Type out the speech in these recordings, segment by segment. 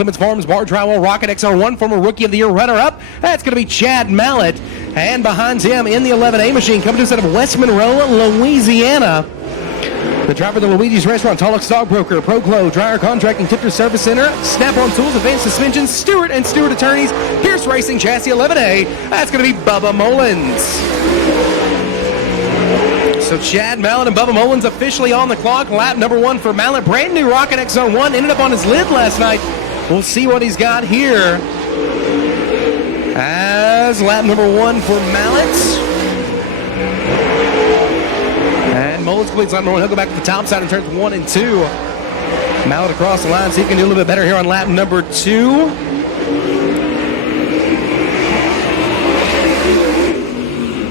Clements Farms Bar Drywall Rocket XR1, former Rookie of the Year runner-up. That's going to be Chad Mallett. And behind him in the 11A machine, coming to us out of West Monroe, Louisiana, the driver of the Luigi's Restaurant, Tollock Stockbroker, Proclo, Dryer Contracting, Tipter Service Center, Snap-on Tools, Advanced Suspensions, Stewart and Stewart Attorneys, Pierce Racing Chassis 11A. That's going to be Bubba Mullins. So Chad Mallett and Bubba Mullins officially on the clock. Lap number 1 for Mallett. Brand new Rocket XR1. Ended up on his lid last night. We'll see what he's got here. As lap number 1 for Mallett. And Mullins completes lap number 1. He'll go back to the top side in turns 1 and 2. Mallett across the line, so he can do a little bit better here on lap number 2.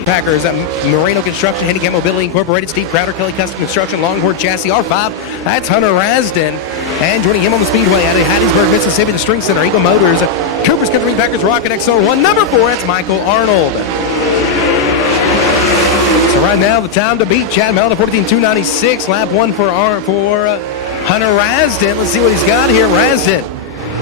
Packers at Moreno Construction, Handicap Mobility Incorporated, Steve Crowder, Kelly Custom Construction, Longhorn Chassis R5. That's Hunter Rasden. And joining him on the Speedway out of Hattiesburg, Mississippi, the String Center, Eagle Motors, Cooper's Country Packers Rocket XR1. Number 4, that's Michael Arnold. So right now, the time to beat Chad Mallett, 14:296. Lap 1 for Hunter Rasden. Let's see what he's got here. Rasden.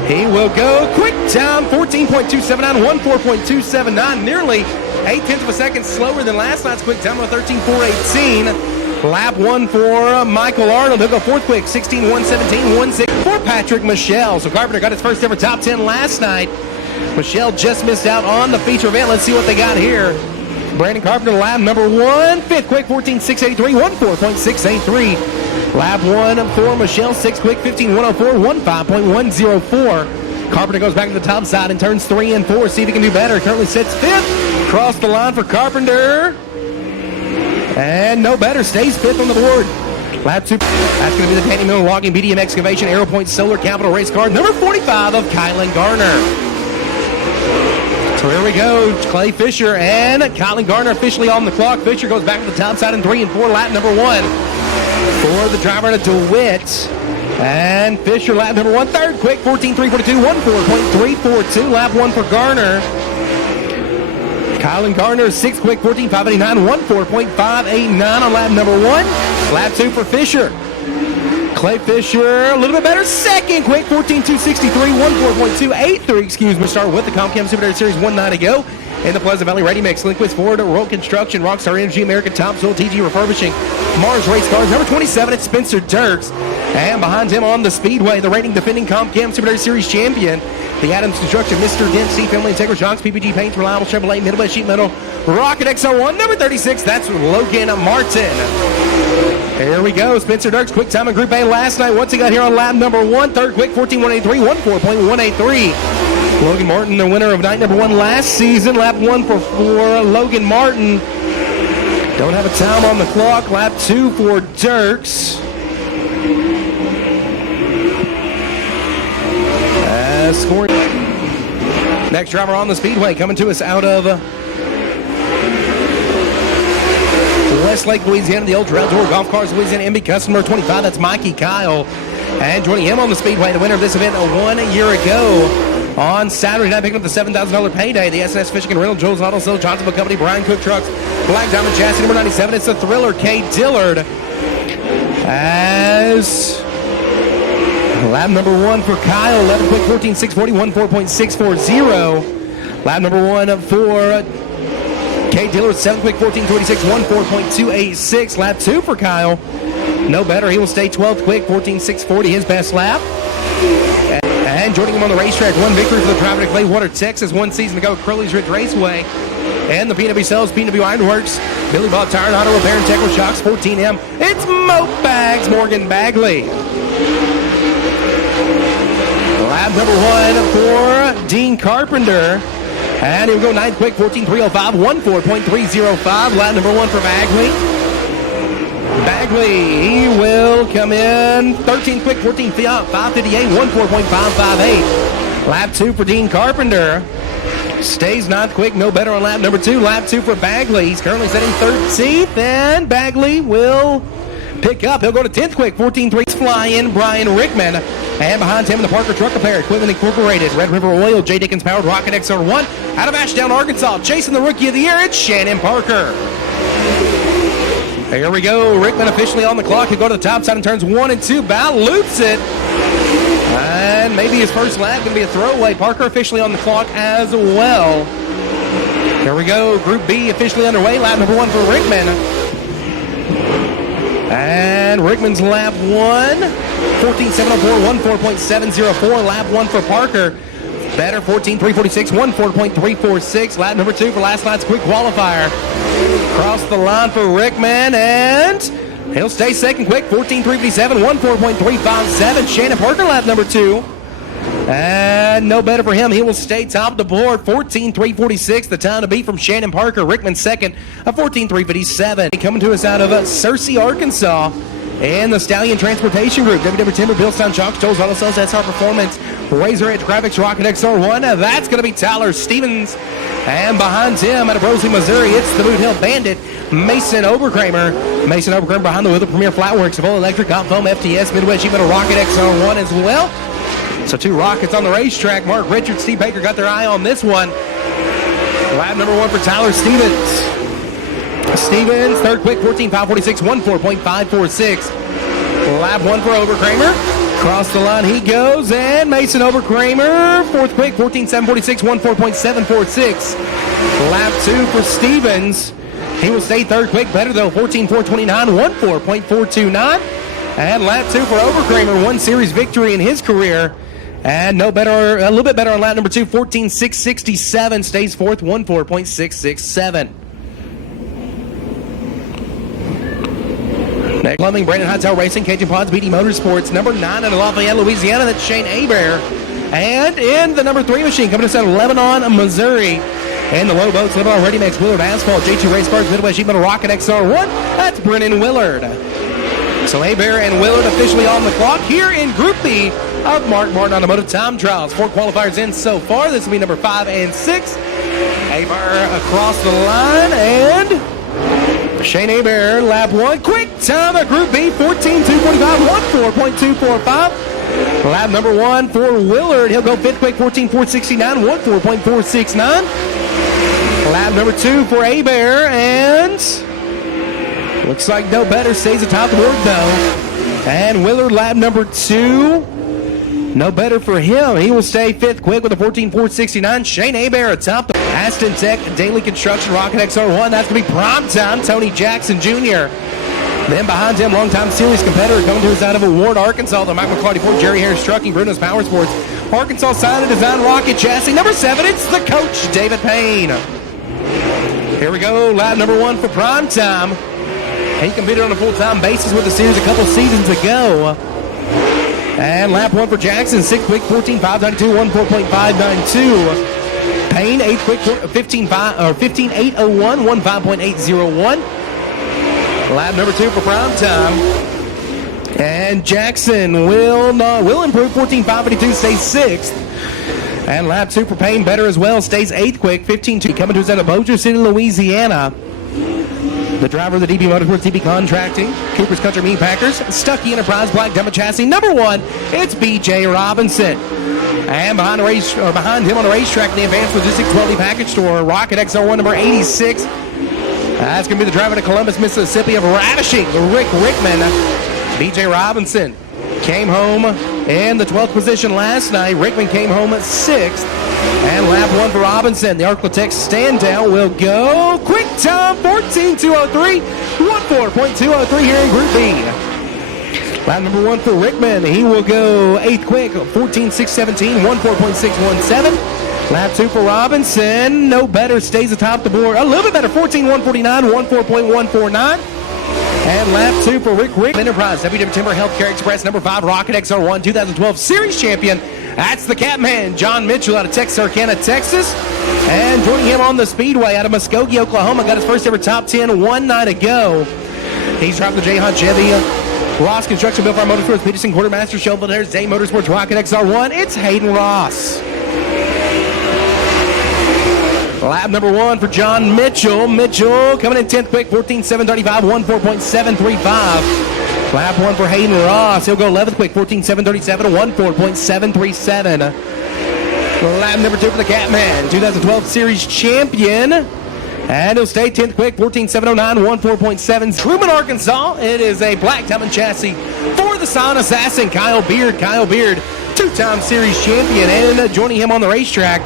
He will go quick time, 14.279, 14.279, nearly 0.8 of a second slower than last night's quick time of 13.418. Lap 1 for Michael Arnold. He'll go 4th quick, 16.117, 1.6 for Patrick Michelle. So Carpenter got his first ever top 10 last night. Michelle just missed out on the feature event. Let's see what they got here. Brandon Carpenter, lap number 1, 5th quick, 14.683, 14.683. Lap 1 for Michelle, 6th quick, 15.104, 15.104. Carpenter goes back to the top side in turns 3 and 4. See if he can do better. Currently sits 5th. Cross the line for Carpenter. And no better. Stays 5th on the board. Lap 2. That's going to be the Danny Miller Logging, BDM Excavation, Arrow Point Solar Capital Race Car, number 45 of Kylan Garner. So here we go. Clay Fisher and Kylan Garner officially on the clock. Fisher goes back to the top side in 3 and 4. Lap number 1 for the driver to DeWitt. And Fisher, lap number 1, 3rd quick, 14.342, 14.342. Lap 1 for Garner. Kylan Garner, 6th quick, 14.589, 14.589 on lap number 1. Lap 2 for Fisher. Clay Fisher, a little bit better, 2nd quick, 14.263, 14.283, excuse me. Start with the Comcam Super Series 1 night ago. In the Pleasant Valley Ready Mix, Liquid Ford, Road Construction, Rockstar Energy, American Topsoil, TG Refurbishing, Mars Race Cars. Number 27, it's Spencer Dirks. And behind him on the Speedway, the reigning defending Comcam Super Series champion, the Adams Construction, Mr. Dempsey, Family Integra Shocks, PPG Paints, Reliable Chevrolet, Midwest Sheet Metal, Rocket XR1, number 36, that's Logan Martin. Here we go, Spencer Dirks, quick time in Group A last night. What's he got here on lap number 1? 3rd quick, 14.183, 14.183. Logan Martin, the winner of night number 1 last season. Lap 1 for Logan Martin. Don't have a time on the clock. Lap 2 for Dirks. Scoring. Next driver on the Speedway coming to us out of Westlake, Louisiana, the Ultra Outdoor Golf Cars Louisiana MB Customer 25. That's Mikey Kyle. And joining him on the Speedway, the winner of this event 1 year ago on Saturday night, picking up the $7,000 payday. The SNS Fishing and Rental, Joe's Auto Sales, Johnson Book Company, Brian Cook Trucks, Black Diamond Chassis, number 97. It's the Thriller, K. Dillard. As lap number 1 for Kyle, 11 quick, 14.640, 14.640. Lap number 1 for K. Dillard, 7 quick, 14.26, 14.286. Lap 2 for Kyle, no better. He will stay 12th quick, 14.640, his best lap. And joining him on the racetrack, 1 victory for the driver to Claywater, Texas, 1 season ago at Crowley's Ridge Raceway. And the P&W Sales, P&W Ironworks, Billy Bob Tire and Auto Repair and Technical Shocks, 14M. It's Mope Bags, Morgan Bagley. Lap number 1 for Dean Carpenter. And he'll go 9th quick, 14.305, 14.305. Lap number 1 for Bagley. Bagley, he will come in 13th quick, 14.558, 14.558. Lap 2 for Dean Carpenter. Stays 9th quick, no better on lap number 2. Lap 2 for Bagley. He's currently sitting 13th, and Bagley will pick up. He'll go to 10th quick, 14.3. Fly-in Brian Rickman. And behind him, the Parker Truck Repair Equipment Incorporated, Red River Oil, J. Dickens Powered Rocket XR1. Out of Ashdown, Arkansas, chasing the Rookie of the Year, it's Shannon Parker. Here we go. Rickman officially on the clock. He'll go to the top side in turns 1 and 2. Bow loops it. And and maybe his first lap going to be a throwaway. Parker officially on the clock as well. Here we go. Group B officially underway. Lap number 1 for Rickman. And Rickman's lap 1. 14.704, 14.704. Lap 1 for Parker. Better, 14.346, 14.346. Lap number 2 for last night's quick qualifier. Across the line for Rickman, and he'll stay second quick, 14.357, 14.357. Shannon Parker, lap number 2. And no better for him. He will stay top of the board, 14.346. The time to beat from Shannon Parker. Rickman second, a 14.357. Coming to us out of Searcy, Arkansas. And the Stallion Transportation Group, WW Timber, Billstown Chalk, Stoles, Auto Sales, SR Performance, Razor Edge Graphics, Rocket XR1. That's going to be Tyler Stevens. And behind him out of Rosie, Missouri, it's the Boothill Bandit, Mason Oberkramer. Mason Oberkramer behind the wheel of Premier Flatworks, Evola Electric, Hot Foam, FTS, Midwest Sheet Metal, Rocket XR1 as well. So 2 Rockets on the racetrack. Mark Richards, Steve Baker got their eye on this one. Lap number 1 for Tyler Stevens. Stevens, third quick, 14.546, 14.546. Lap 1 for Oberkramer. Across the line he goes, and Mason Oberkramer, fourth quick, 14.746, 14.746. Lap 2 for Stevens. He will stay third quick, better though, 14.429, 14.429. And lap 2 for Oberkramer, 1 series victory in his career. And no better, a little bit better on lap number 2, 14.667, stays fourth, 14.667. Next, Plumbing, Brandon Hightower Racing, Cajun Pods, BD Motorsports, number 9 in Lafayette, Louisiana, that's Shane Hebert. And in the number 3 machine, coming to us out of Lebanon, Missouri. And the low boats, Lebanon Ready Mix, Willard Asphalt, J2 Race Cars, Midwest Sheet Metal, Rocket XR1, that's Brennan Willard. So Hebert and Willard officially on the clock here in Group B of Mark Martin Automotive Time Trials. 4 qualifiers in so far. This will be number 5 and 6. Hebert across the line, and Shane Hebert, lap 1, quick time of Group B, 14.245, 14.245. Lap number 1 for Willard, he'll go 5th quick, 14.469, 14.469. Lap number 2 for Hebert, and looks like no better, stays atop the board though. And Willard, lap number 2, no better for him. He will stay 5th quick with a 14.469. Shane Hebert atop the Aston Tech Daily Construction Rocket XR1. That's going to be prime time, Tony Jackson Jr. Then behind him, longtime series competitor coming to us out of Award, Arkansas, the Mike McClarty Ford, Jerry Harris Trucking, Bruno's Power Sports. Arkansas signed and designed rocket chassis. Number 7, it's the coach, David Payne. Here we go, lap number 1 for prime time. He competed on a full-time basis with the series a couple seasons ago. And lap 1 for Jackson, 6th quick, 14.592, 14.592. Payne, 8th quick, 15.801, 15.801. Lap number 2 for prime time. And Jackson will improve, 14.552, stays 6th. And lap 2 for Payne, better as well, stays 8th quick, 15.2. Coming to us out of Bossier City, Louisiana. The driver of the DB Motorsports, DB Contracting, Cooper's Country Meat Packers, Stuckey Enterprise Black Diamond Chassis. Number 1, it's BJ Robinson. And behind him on the racetrack, the Advanced Logistics 12D Package Store, Rocket XR1 number 86. That's going to be the driver to Columbus, Mississippi of Ravishing, Rick Rickman. BJ Robinson came home in the 12th position last night. Rickman came home at 6th. And lap 1 for Robinson. The Arclitect standout will go. Quick time, 14.203, 14.203 here in Group B. Lap number 1 for Rickman. He will go 8th quick, 14.617, 14.617. Lap 2 for Robinson. No better, stays atop the board. A little bit better, 14.149, 14.149. And lap 2 for Rick Enterprise, WW Timber Healthcare Express, number 5, Rocket XR1, 2012 Series Champion. That's the Catman, John Mitchell out of Texarkana, Texas. And joining him on the Speedway out of Muskogee, Oklahoma, got his first ever top 10 one night ago. He's driving the J-Hunt Chevy, Ross Construction, Bill Farm Motorsports, Peterson Quartermaster, Showville, there's Day Motorsports, Rocket XR1. It's Hayden Ross. Lap number 1 for John Mitchell. Mitchell coming in 10th quick, 14.735, 14.735. Lap 1 for Hayden Ross. He'll go 11th quick, 14.737, 14.737. Lap number 2 for the Catman, 2012 Series Champion. And he'll stay 10th quick, 14.709, 14.7. Truman, Arkansas. It is a black diamond chassis for the Silent Assassin, Kyle Beard. Kyle Beard, 2 two-time series champion. And joining him on the racetrack,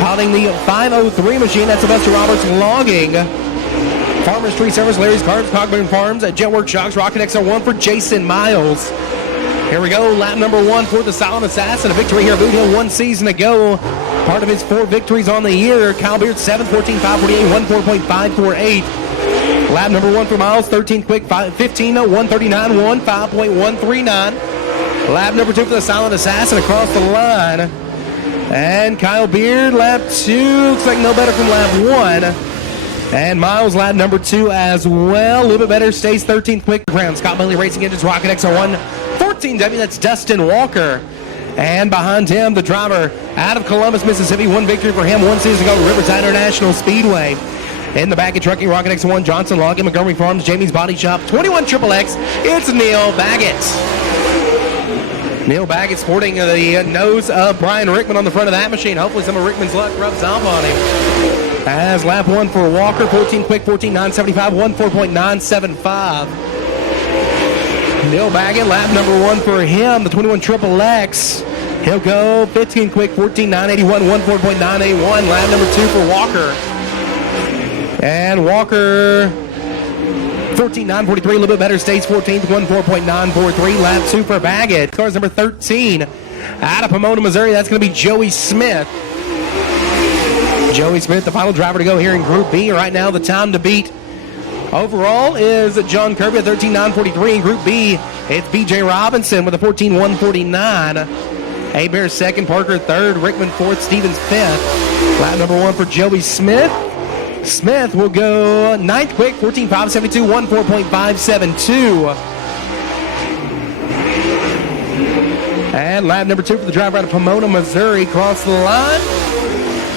piloting the 503 machine, that's Buster Roberts logging. Farmers Tree Service, Larry's Carbs, Cogburn Farms, at Jetwork Shocks, Rocket XR1 for Jason Miles. Here we go, lap number 1 for the Silent Assassin. A victory here at Boothill 1 season ago. Part of his 4 victories on the year. Kyle Beard 7, 14, 548, 14.548. Lap number 1 for Miles, 13 quick, 15, 139, 5.139. Lap number 2 for the Silent Assassin across the line. And Kyle Beard, lap 2, looks like no better from lap 1. And Miles, lap number 2 as well. A little bit better, stays 13th quick. Brown, Scott Millie Racing Engines, Rocket XR1, 14W, that's Dustin Walker. And behind him, the driver out of Columbus, Mississippi, 1 victory for him 1 season ago, Riverside International Speedway. In the back of trucking, Rocket XR1, Johnson Logging, Montgomery Farms, Jamie's Body Shop, 21 XXX, it's Neil Baggett. Neil Baggett sporting the nose of Brian Rickman on the front of that machine. Hopefully some of Rickman's luck rubs off on him. As lap 1 for Walker, 14 quick, 14.975, 14.975. Neil Baggett, lap number 1 for him, the 21 XXX. He'll go 15 quick, 14.981, 14.981. Lap number 2 for Walker. And Walker, 14.943, a little bit better, stays 14th, 14.943. Lap 2 for Baggett. Cars number 13 out of Pomona, Missouri. That's going to be Joey Smith. Joey Smith, the final driver to go here in Group B. Right now, the time to beat overall is John Kirby at 13.943. In Group B, it's BJ Robinson with a 14.149. Hebert second, Parker third, Rickman fourth, Stevens fifth. Lap number 1 for Joey Smith. Smith will go 9th quick, 14.572, 14.572. And lap number 2 for the driver out of Pomona, Missouri, across the line.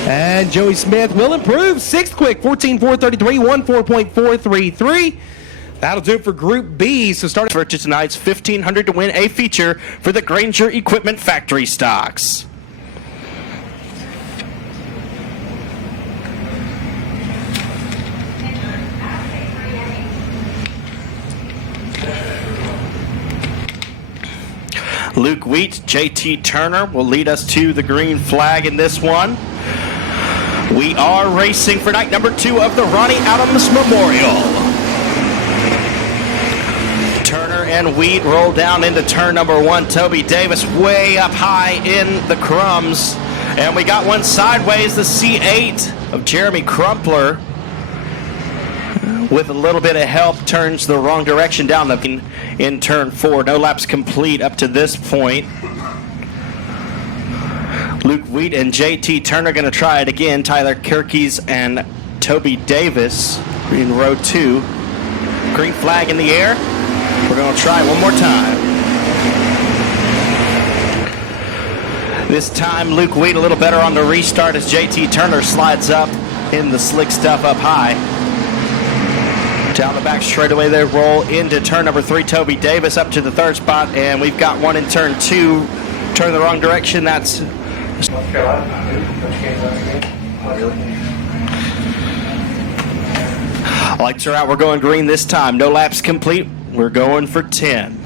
And Joey Smith will improve. 6th quick, 14.433, 14.433. That'll do it for Group B. So starting for tonight's $1,500 to win a feature for the Granger Equipment Factory Stocks. Luke Wheat, JT Turner will lead us to the green flag in this one. We are racing for night number 2 of the Ronny Adams Memorial. Turner and Wheat roll down into turn number 1. Toby Davis way up high in the crumbs. And we got one sideways, the C8 of Jeremy Crumpler. With a little bit of help, turns the wrong direction down the in turn 4. No laps complete up to this point. Luke Wheat and JT Turner going to try it again. Tyler Kirkies and Toby Davis in row 2. Green flag in the air. We're going to try one more time. This time Luke Wheat a little better on the restart as JT Turner slides up in the slick stuff up high. Down the back straightaway they roll into turn number 3. Toby Davis up to the 3rd spot, and we've got one in turn 2. Turn the wrong direction. That's lights are out. We're going green this time. No laps complete. We're going for 10.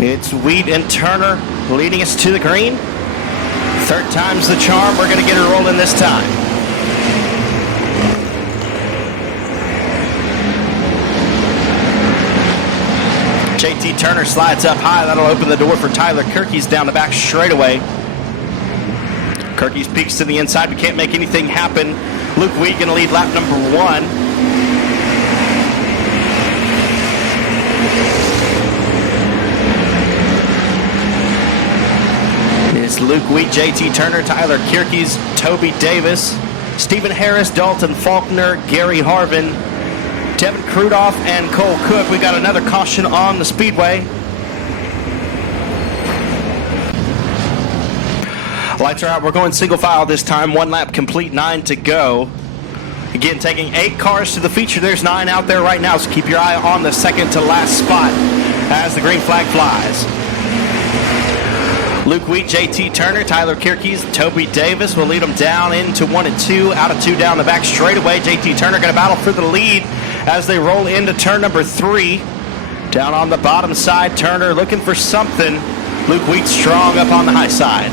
It's Wheat and Turner leading us to the green. 3rd time's the charm. We're going to get her rolling this time. JT Turner slides up high. That'll open the door for Tyler Kirkies down the back straightaway. Kirkies peeks to the inside. We can't make anything happen. Luke Wheat going to lead lap number 1. It's Luke Wheat, JT Turner, Tyler Kirkies, Toby Davis, Stephen Harris, Dalton Faulkner, Gary Harvin, Devin Crudoff, and Cole Cook. We got another caution on the Speedway. Lights are out. We're going single file this time. 1 lap complete, 9 to go. Again, taking 8 cars to the feature. There's 9 out there right now, so keep your eye on the second to last spot as the green flag flies. Luke Wheat, JT Turner, Tyler Kirkies, Toby Davis will lead them down into 1 and 2. Out of 2 down the back straightaway. JT Turner going to battle for the lead as they roll into turn number 3. Down on the bottom side, Turner looking for something. Luke Wheat strong up on the high side.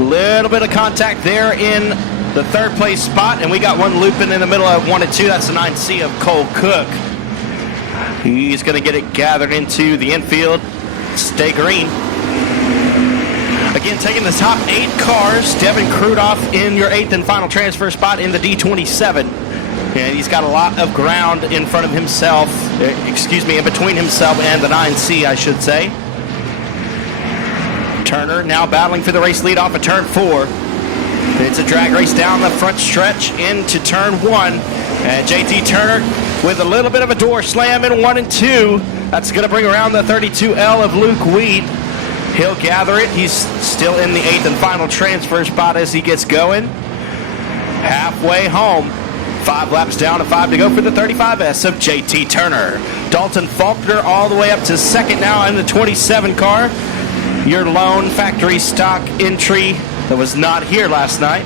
Little bit of contact there in the 3rd place spot, and we got one looping in the middle of 1 and 2. That's the 9C of Cole Cook. He's going to get it gathered into the infield. Stay green. Again, taking the top 8 cars, Devin Krudoff in your 8th and final transfer spot in the D27. And he's got a lot of ground in front of himself, in between himself and the 9C, I should say. Turner now battling for the race lead off of turn 4. It's a drag race down the front stretch into turn 1. And JT Turner with a little bit of a door slam in 1 and 2. That's going to bring around the 32L of Luke Wheat. He'll gather it. He's still in the 8th and final transfer spot as he gets going. Halfway home. 5 laps down and 5 to go for the 35S of JT Turner. Dalton Faulkner all the way up to 2nd now in the 27 car. Your lone factory stock entry that was not here last night.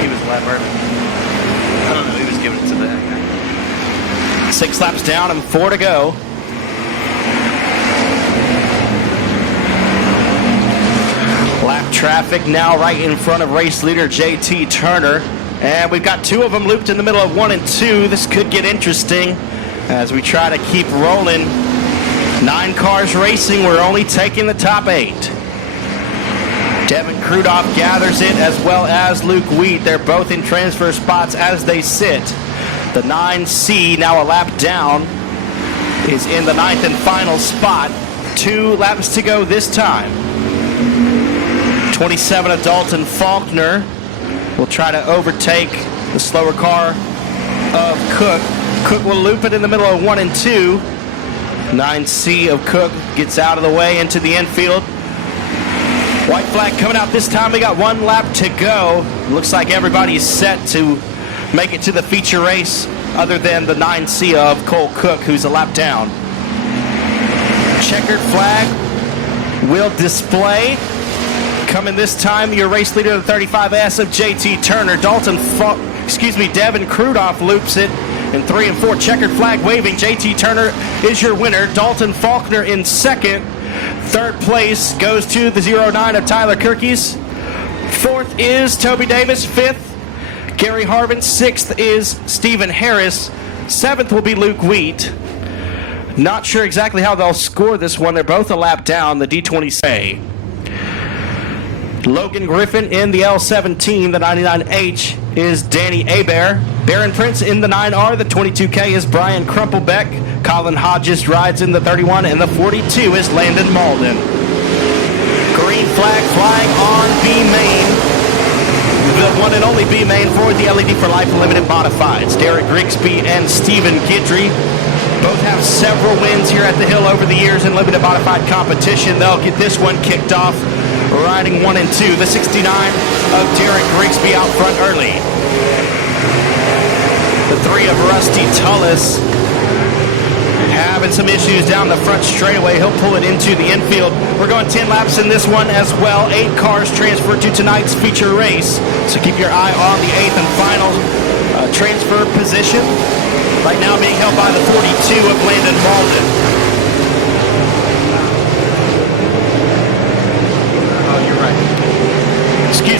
He was Ladbert. I don't know, he was giving it to that guy. 6 laps down and 4 to go. Lap traffic now right in front of race leader JT Turner. And we've got 2 of them looped in the middle of 1 and 2. This could get interesting as we try to keep rolling. 9 cars racing. We're only taking the top 8. Devin Krudoff gathers it, as well as Luke Wheat. They're both in transfer spots as they sit. The 9C, now a lap down, is in the 9th and final spot. 2 laps to go this time. 27 of Dalton Faulkner will try to overtake the slower car of Cook. Cook will loop it in the middle of 1 and 2. 9C of Cook gets out of the way into the infield. White flag coming out this time. We got 1 lap to go. Looks like everybody's set to make it to the feature race, other than the 9C of Cole Cook, who's a lap down. Checkered flag will display. Coming this time, your race leader, the 35S of JT Turner. Devin Krudoff loops it in 3 and 4. Checkered flag waving. JT Turner is your winner. Dalton Faulkner in 2nd. 3rd place goes to the 09 of Tyler Kirkies. 4th is Toby Davis. 5th, Gary Harvin. 6th is Stephen Harris. 7th will be Luke Wheat. Not sure exactly how they'll score this one. They're both a lap down, the D20A. Logan Griffin in the L17, the 99H is Danny Hebert. Baron Prince in the 9R, the 22K is Brian Crumplebeck. Colin Hodges rides in the 31, and the 42 is Landon Malden. Green flag flying on B main. The one and only B main for the LED for Life Limited Modifieds. Derek Grigsby and Stephen Guidry both have several wins here at the Hill over the years in limited modified competition. They'll get this one kicked off riding 1 and 2. The 69 of Derek Grigsby out front early. The 3 of Rusty Tullis having some issues down the front straightaway. He'll pull it into the infield. We're going 10 laps in this one as well. 8 cars transferred to tonight's feature race. So keep your eye on the 8th and final transfer position. Right now being held by the 42 of Landon Malden.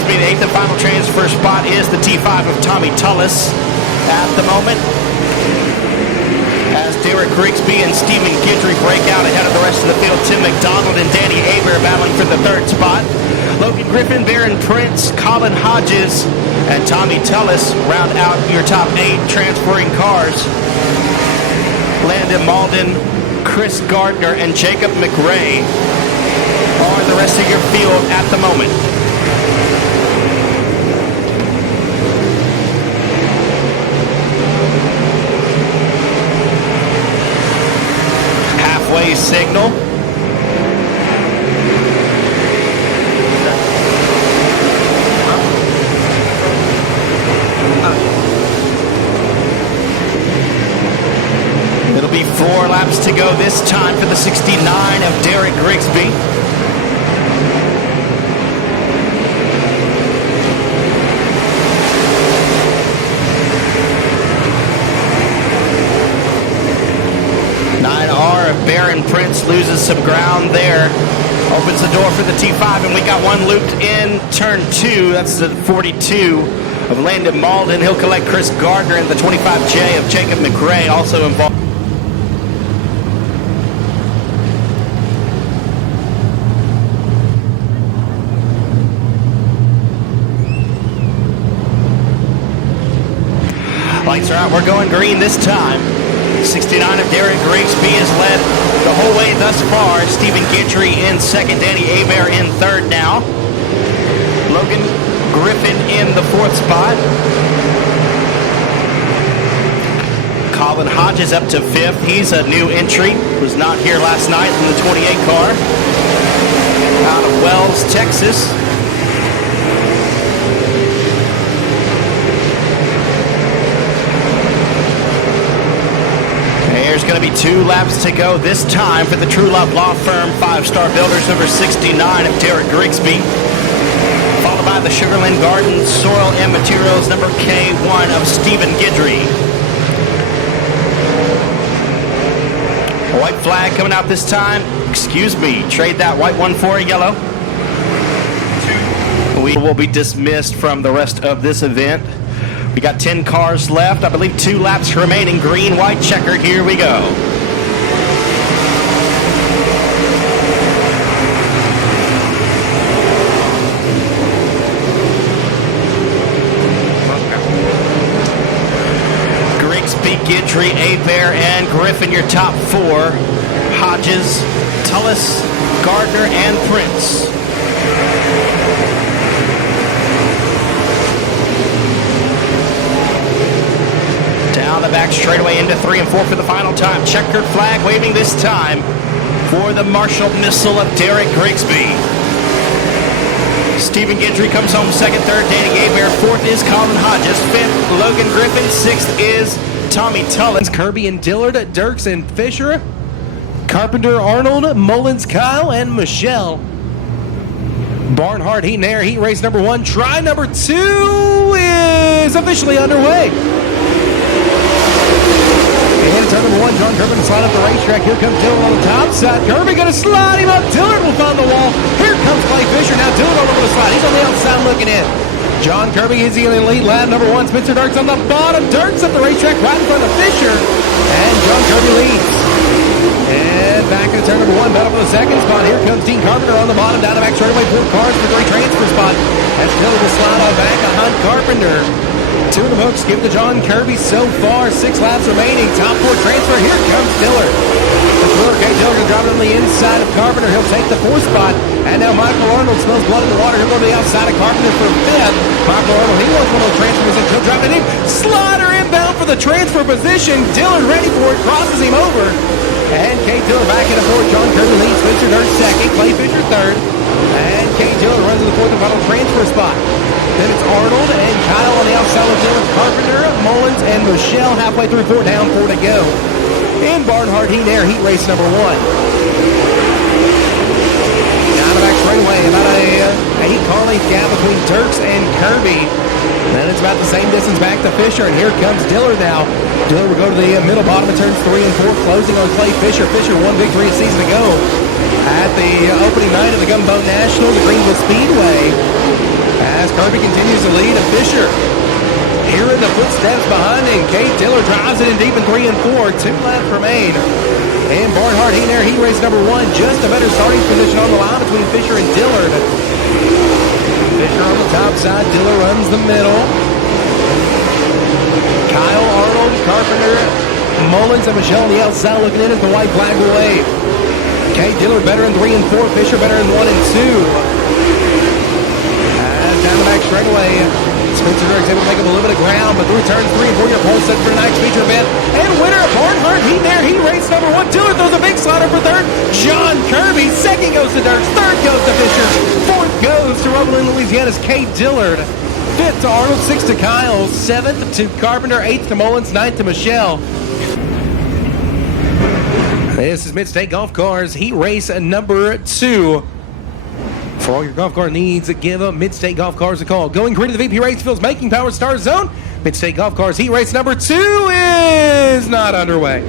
The 8th and final transfer spot is the T5 of Tommy Tullis at the moment, as Derek Grigsby and Stephen Guidry break out ahead of the rest of the field. Tim McDonald and Danny Hebert battling for the 3rd spot. Logan Griffin, Baron Prince, Colin Hodges, and Tommy Tullis round out your top 8 transferring cars. Landon Malden, Chris Gardner, and Jacob McRae are the rest of your field at the moment. Signal. It'll be 4 laps to go this time for the 69 of Derek Grigsby. Lawrence loses some ground there. Opens the door for the T5, and we got one looped in turn 2. That's the 42 of Landon Malden. He'll collect Chris Gardner, and the 25J of Jacob McRae also involved. Lights are out. We're going green this time. 69 of Derek Grigsby has led the whole way thus far. Stephen Gidry in second. Danny Abear in third now. Logan Griffin in the fourth spot. Colin Hodges up to fifth. He's a new entry. Was not here last night in the 28 car. Out of Wells, Texas. There's going to be 2 laps to go this time for the True Love Law Firm 5-star builders, number 69 of Derek Grigsby, followed by the Sugarland Gardens Soil and Materials, number K1 of Stephen Gidry. A white flag coming out this time. Excuse me, trade that white one for a yellow. We will be dismissed from the rest of this event. We got 10 cars left. I believe 2 laps remaining. Green, white, checkered. Here we go. Grigsby, Gidry, Abear, and Griffin, your top 4. Hodges, Tullis, Gardner, and Prince. Down the back straightaway into 3 and 4 for the final time. Checkered flag waving this time for the Marshall Missile of Derek Grigsby. Stephen Gidry comes home second, third Danny Abear, fourth is Colin Hodges, fifth Logan Griffin, sixth is Tommy Tullins. Kirby and Dillard, Dirks and Fisher, Carpenter, Arnold, Mullins, Kyle, and Michelle. Barnhart Heat and Air Heat Race number 1. Try number 2 is officially underway. And turn number 1, John Kirby to slide up the racetrack. Here comes Dillard on the top side. Kirby going to slide him up. Dillard will find the wall. Here comes Clay Fisher. Now Dillard all over the slide. He's on the outside looking in. John Kirby is in the lead. Lap number 1. Spencer Dirks on the bottom. Dirks up the racetrack right in front of Fisher. And John Kirby leads. And back into turn number 1. Battle for the second spot. Here comes Dean Carpenter on the bottom. Down the back straightaway. 4 cars for 3 transfer spot. As Dillard will slide on back behind Carpenter. 2 of the hooks give to John Kirby so far. 6 laps remaining. Top 4 transfer. Here comes Dillard. The Thriller K. Dillard going to drive it on the inside of Carpenter. He'll take the 4th spot. And now Michael Arnold smells blood in the water. He'll go to the outside of Carpenter for 5th. Michael Arnold, he wants one of those transfers and he'll drive it in. Slider inbound for the transfer position. Dillard ready for it. Crosses him over. And Kate Dillard back in the 4th. John Kirby leads. Spencer Dirks second. Clay Fisher 3rd. And Kate Dillard runs to the 4th and final transfer spot. Then it's Arnold and Kyle on the outside of Dillard, Carpenter, Mullins, and Michelle halfway through 4 down, 4 to go. In Barnhart Heat and Air Heat Race number 1. Down the back straightaway, about a 8-car length gap between Dirks and Kirby. Then it's about the same distance back to Fisher, and here comes Dillard now. Dillard will go to the middle bottom of turns 3 and 4, closing on Clay Fisher. Fisher, 1 victory a season ago at the opening night of the Gumbo National, the Greenville Speedway. As Kirby continues to lead, and Fisher hearing the footsteps behind him. Kate Dillard drives it in deep in 3 and 4. 2 laps remain. And Barnhart Heat and Air Heat Race number 1. Just a better starting position on the line between Fisher and Dillard. Fisher on the top side. Dillard runs the middle. Kyle, Arnold, Carpenter, Mullins, and Michelle on the outside looking in as the white flag will wave. Kate Dillard better in 3 and 4. Fisher better in 1 and 2. Down the back straightaway, Spencer Dirks able to make up a little bit of ground, but through turns 3 and 4, your pole set for tonight's feature event. And winner of Barnhart Heat and Air Heat Race number 1. Dillard throws a big slider for 3rd. John Kirby. 2nd goes to Dirks. 3rd goes to Fisher. 4th goes to Roebling, Louisiana's Kate Dillard. 5th to Arnold. 6th to Kyle. 7th to Carpenter. 8th to Mullins. 9th to Michelle. This is Mid-State Golf Cars Heat Race number 2. For all your golf car needs, give Mid-State Golf Cars a call. Going green to the VP Race Fields, making power star zone. Mid-State Golf Cars Heat Race number 2 is not underway.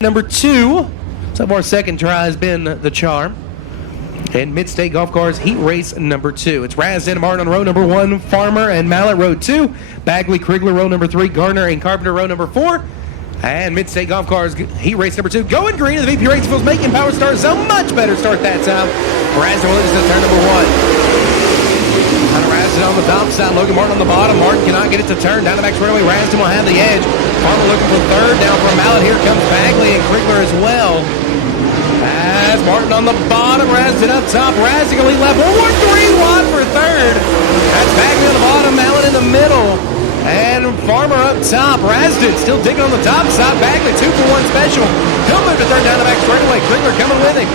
Number 2. So far, second try has been the charm. And Mid-State Golf Cars Heat Race number 2. It's Raz and Martin on row number 1, Farmer and Mallet row 2, Bagley, Krigler row number 3, Garner and Carpenter row number 4. And Mid-State Golf Cars Heat Race number 2. Going green in the VP Racing Fields, making power start. So much better start that time. Raz and Williams to turn number 1. Hunter Rasden on the top side, Logan Martin on the bottom. Martin cannot get it to turn. Down the back straightaway, Rasden will have the edge. Farmer looking for third. Down for Mallet. Here comes Bagley and Krigler as well. As Martin on the bottom, Rasden up top. Rasden going to lead left. 1-3 wide for third. That's Bagley on the bottom, Mallet in the middle. And Farmer up top. Rasden still digging on the top side. Bagley 2-for-1 special. He'll move to third down the back straightaway. Krigler coming with him.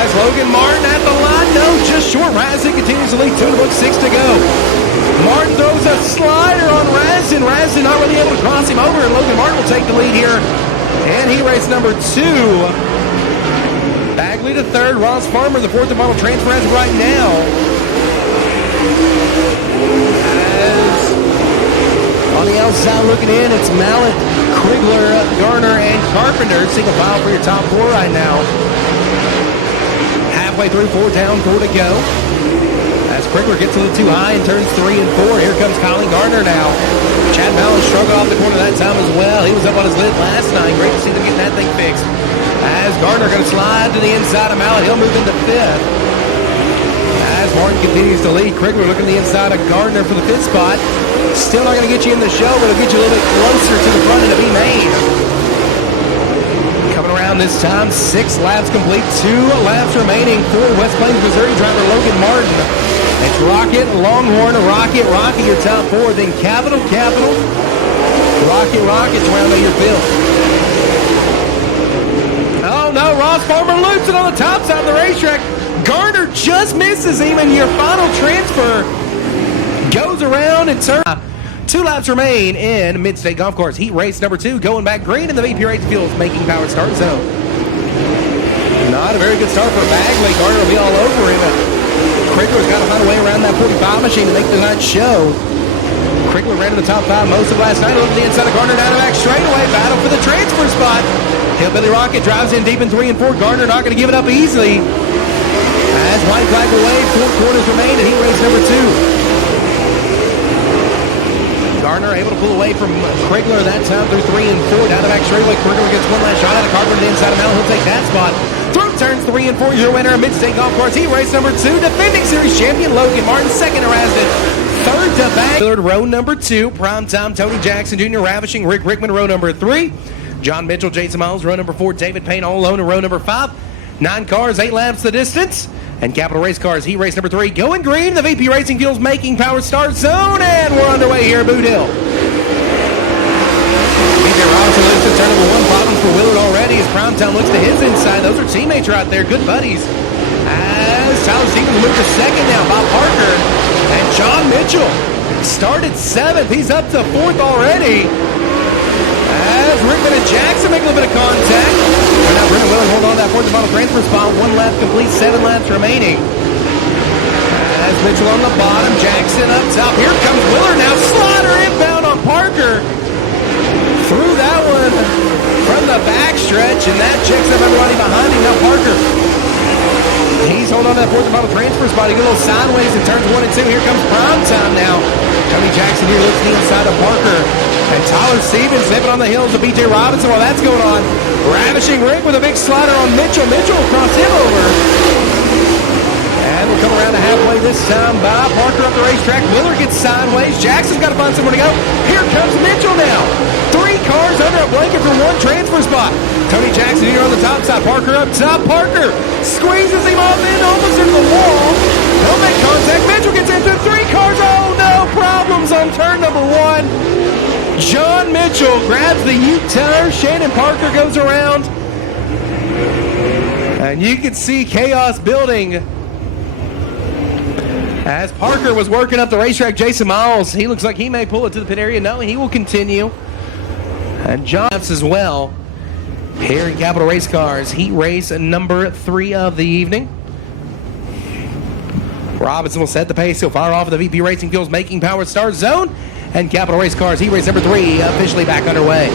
As Logan Martin at the line. No, just short. Rasden continues to lead 2 to book, 6 to go. Martin throws a slider on Rasden. Rasden not really able to cross him over, and Logan Martin will take the lead here. And he race number 2. Bagley to third. Ross Farmer, the fourth and final transfer as of right now. As on the outside looking in, it's Mallet, Krigler, Garner, and Carpenter. Single file for your top 4 right now. Halfway through, 4 down, 4 to go. As Krigler gets a little too high and turns 3 and 4. Here comes Colin Garner now. Chad Mallon struggled off the corner that time as well. He was up on his lid last night. Great to see them getting that thing fixed. As Garner going to slide to the inside of Mallon. He'll move into 5th. As Martin continues to lead, Krigler looking to the inside of Gardner for the 5th spot. Still not going to get you in the show, but it'll get you a little bit closer to the front of the B main. Coming around this time, 6 laps complete, 2 laps remaining for West Plains, Missouri driver Logan Martin. It's Rocket, Longhorn, Rocket, your top 4, then Capital, Rocket to round out your field. Oh no, Ross Farmer loops it on the top side of the racetrack. Garner just misses him, and your final transfer goes around and turns. 2 laps remain in Mid-State Golf Cars Heat Race number 2, going back green in the VP Racing Fields, making power start zone. Not a very good start for Bagley. Garner will be all over him. Krigler's got to find a way around that 45 machine to make the night show. Krigler ran in the top 5 most of last night. Over the inside of Garner, down the back straightaway. Battle for the transfer spot. Hillbilly Rocket drives in deep in 3 and 4. Garner not going to give it up easily. As white flag away, 4 quarters remain, and he race number 2. Garner able to pull away from Krigler that time through 3 and 4. Down the back straightaway. Krigler gets one last shot at a Carpenter to the inside of Mel. He'll take that spot. Through turns 3 and 4. Your winner, Mid-State Golf Cars Heat Race number 2. Defending series champion Logan Martin. Second to Rasden. Third to Bagley. Third row number 2. Primetime Tony Jackson Jr. Ravishing. Rick Rickman row number 3. John Mitchell, Jason Miles row number 4. David Payne all alone in row number 5. 9 cars, 8 laps the distance. And Capital Race Cars Heat Race number 3 going green. The VP Racing Fields making power start zone, and we're underway here at Boothill. BJ Robinson looks to turn number 1. Problems for Willard already as Primetime looks to his inside. Those are teammates right there, good buddies. As Tyler Stevens moves to 2nd now, Bob Parker and John Mitchell started 7th. He's up to 4th already. As Rickman and Jackson make a little bit of contact. And now Brennan Willard hold on to that 4th and final transfer spot. 1 lap complete, 7 laps remaining. As Mitchell on the bottom, Jackson up top. Here comes Willard now. Slider inbound on Parker. Threw that one from the backstretch, and that checks up everybody behind him. Now Parker. He's holding on to that 4th and final transfer spot. He goes a little sideways in turns 1 and 2. Here comes Primetime now. Tony Jackson here looks to the inside of Parker. And Tyler Stevens snipping on the heels of B.J. Robinson while that's going on. Ravishing Rick with a big slider on Mitchell. Mitchell will cross him over. And we'll come around to halfway this time by Parker up the racetrack. Willard gets sideways. Jackson's got to find somewhere to go. Here comes Mitchell now. 3 cars under a blanket for 1 transfer spot. Tony Jackson here on the top side. Parker up top. Parker squeezes him off in almost into the wall. They'll make contact. Mitchell gets into 3 cars. Oh no, problems on turn number 1. John Mitchell grabs the U-turn. Shannon Parker goes around. And you can see chaos building as Parker was working up the racetrack. Jason Miles, he looks like he may pull it to the pit area. No, he will continue. And John as well here in Capital Race Cars Heat Race number 3 of the evening. Robinson will set the pace. He'll fire off of the VP Racing Fields making power start zone. And Capital Race Cars Heat Race number 3 officially back underway.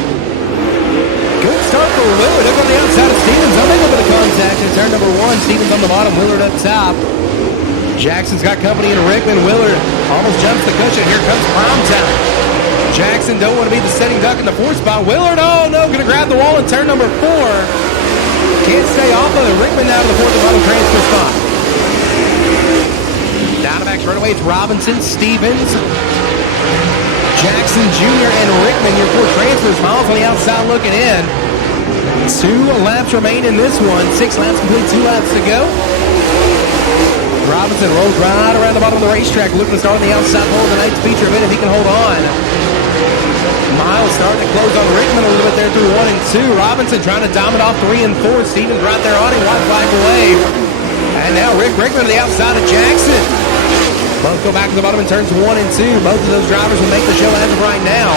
Willard up on the outside of Stevens. They'll make a bit of contact in turn number 1. Stevens on the bottom, Willard up top. Jackson's got company in Rickman. Willard almost jumps the cushion. Here comes Prime Time. Jackson don't want to be the setting duck in the 4th spot. Willard, oh no, going to grab the wall in turn number 4. Can't stay off of it. Rickman down to the 4th and bottom transfer spot. Down the back runaway, it's Robinson, Stevens, Jackson Jr. and Rickman, your 4 transfers. Miles on the outside looking in. 2 laps remain in this one. 6 laps complete, 2 laps to go. Robinson rolls right around the bottom of the racetrack, looking to start on the outside pole of tonight's feature event if he can hold on. Miles starting to close on Rickman a little bit there through 1 and 2. Robinson trying to dominate off 3 and 4. Stevens right there on him, white flag away. And now Rickman to the outside of Jackson. Both go back to the bottom in turns 1 and 2. Both of those drivers will make the show as of right now.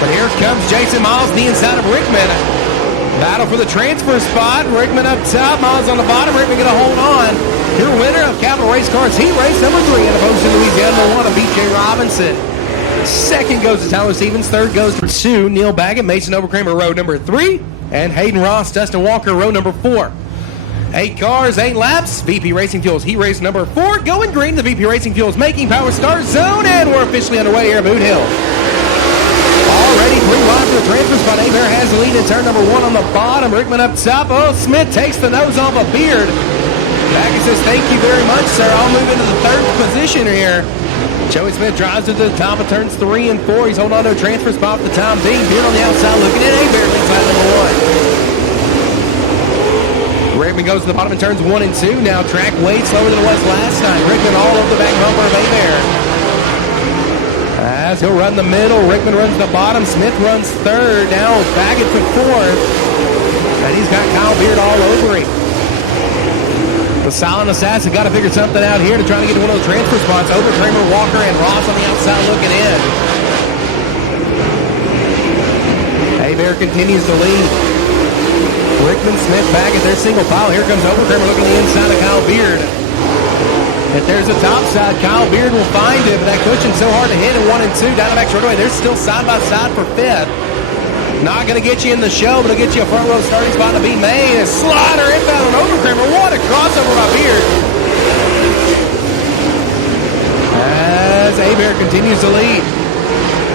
But here comes Jason Miles to the inside of Rickman. Battle for the transfer spot. Rickman up top, Miles on the bottom. Rickman going to hold on. Your winner of Capital Race Cars Heat Race number 3 in opposed to Louisiana number 1 of B.J. Robinson. 2nd goes to Tyler Stevens. 3rd goes to 2. Neil Baggett, Mason Overkramer, row number 3. And Hayden Ross, Dustin Walker, row number 4. 8 cars, 8 laps. VP Racing Fuels Heat Race number 4. Going green, the VP Racing Fuels making power start zone. And we're officially underway here at Boothill. Already 3 wide for the transfer spot. Abear has the lead in turn number 1 on the bottom. Rickman up top. Oh, Smith takes the nose off a Beard. Baggett says, thank you very much, sir. I'll move into the 3rd position here. Joey Smith drives to the top of turns 3 and 4. He's holding on to a transfer spot for the time being. Beard on the outside looking in. Abear leads lap number 1. Rickman goes to the bottom in turns 1 and 2. Now track way slower than it was last time. Rickman all over the back bumper of Abear. As he'll run the middle, Rickman runs the bottom. Smith runs 3rd. Now Baggett to 4th. And he's got Kyle Beard all over him. The silent assassin got to figure something out here to try to get to one of those transfer spots. Overkramer, Walker, and Ross on the outside looking in. Abear continues to lead. Rickman, Smith, Baggett, their single file. Here comes Overkramer looking to the inside of Kyle Beard. If there's a top side, Kyle Beard will find it, but that cushion's so hard to hit in 1 and 2. Down the back straightaway, they're still side by side for 5th. Not going to get you in the show, but it'll get you a front row starting spot to be made. A slider inbound on Overkramer. What a crossover by Beard. As Abear continues to lead.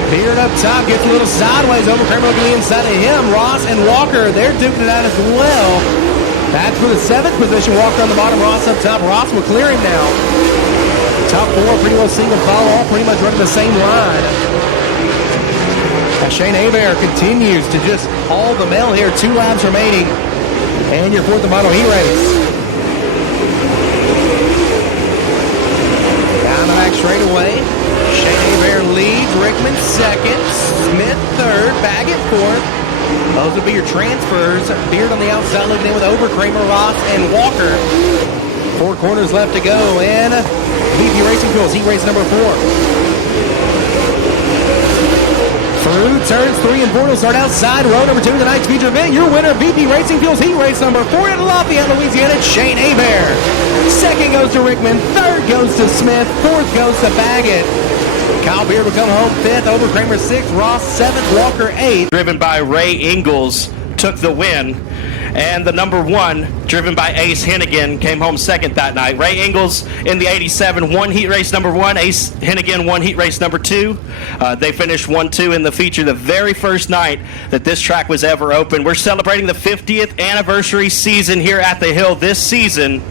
Beard up top, gets a little sideways. Overkramer looking inside of him. Ross and Walker, they're duking it out as well. That's for the 7th position. Walker on the bottom, Ross up top. Ross will clear him now. Top 4, pretty well single file, all pretty much running the same line. Shane Abear continues to just haul the mail here. 2 laps remaining. And your 4th and final heat race. Down the back straightaway. Shane Abear leads. Rickman 2nd. Smith 3rd. Baggett 4th. Those will be your transfers. Beard on the outside looking in with Overkramer, Ross, and Walker. 4 corners left to go. And VP Racing Fuels heat race number 4. Through turns 3 and 4, will start outside row number 2 of the night's feature event. Your winner, VP Racing Fuels Heat Race number 4 in Lafayette, Louisiana, Shane Abear. 2nd goes to Rickman, 3rd goes to Smith, 4th goes to Baggett. Kyle Beard will come home 5th, Overkramer 6th, Ross 7th, Walker 8th. Driven by Ray Ingalls, took the win. And the number 1, driven by Ace Hennigan, came home 2nd that night. Ray Ingalls in the 87 won heat race number 1. Ace Hennigan won heat race number 2. They finished 1-2 in the feature the very first night that this track was ever open. We're celebrating the 50th anniversary season here at the Hill this season.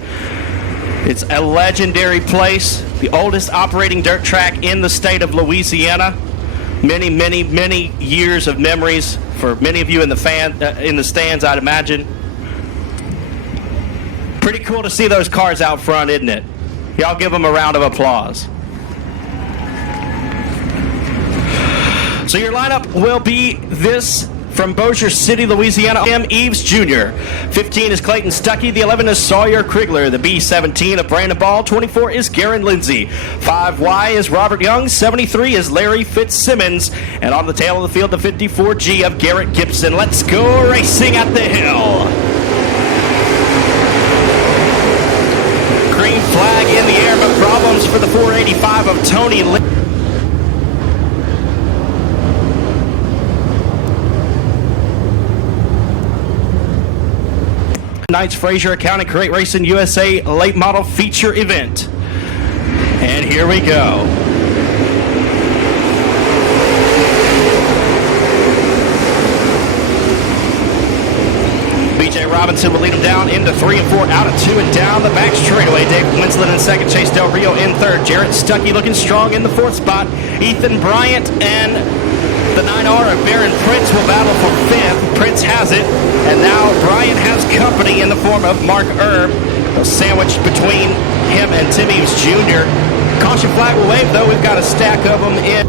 It's a legendary place, the oldest operating dirt track in the state of Louisiana. Many, many, many years of memories for many of you in the stands, I'd imagine. Pretty cool to see those cars out front, isn't it? Y'all give them a round of applause. So your lineup will be this from Bossier City, Louisiana. M. Eves Jr. 15 is Clayton Stuckey. The 11 is Sawyer Krigler. The B17 of Brandon Ball. 24 is Garen Lindsay. 5Y is Robert Young. 73 is Larry Fitzsimmons. And on the tail of the field, the 54G of Garrett Gibson. Let's go racing at the Hill. Green flag in the air, but problems for the 485 of Tony Lee. tonight's Fraser County Crate Racing USA Late Model Feature event. And here we go. BJ Robinson will lead him down into 3 and 4, out of 2 and down the back straightaway. Dave Winslet in second, Chase Del Rio in third. Jarrett Stuckey looking strong in the fourth spot. Ethan Bryant and the 9R of Baron Prince will battle for fifth. Prince has it, and now Bryant has company in the form of Mark Erb. Sandwiched between him and Tim Eves Jr. Caution flag will wave, though. We've got a stack of them in.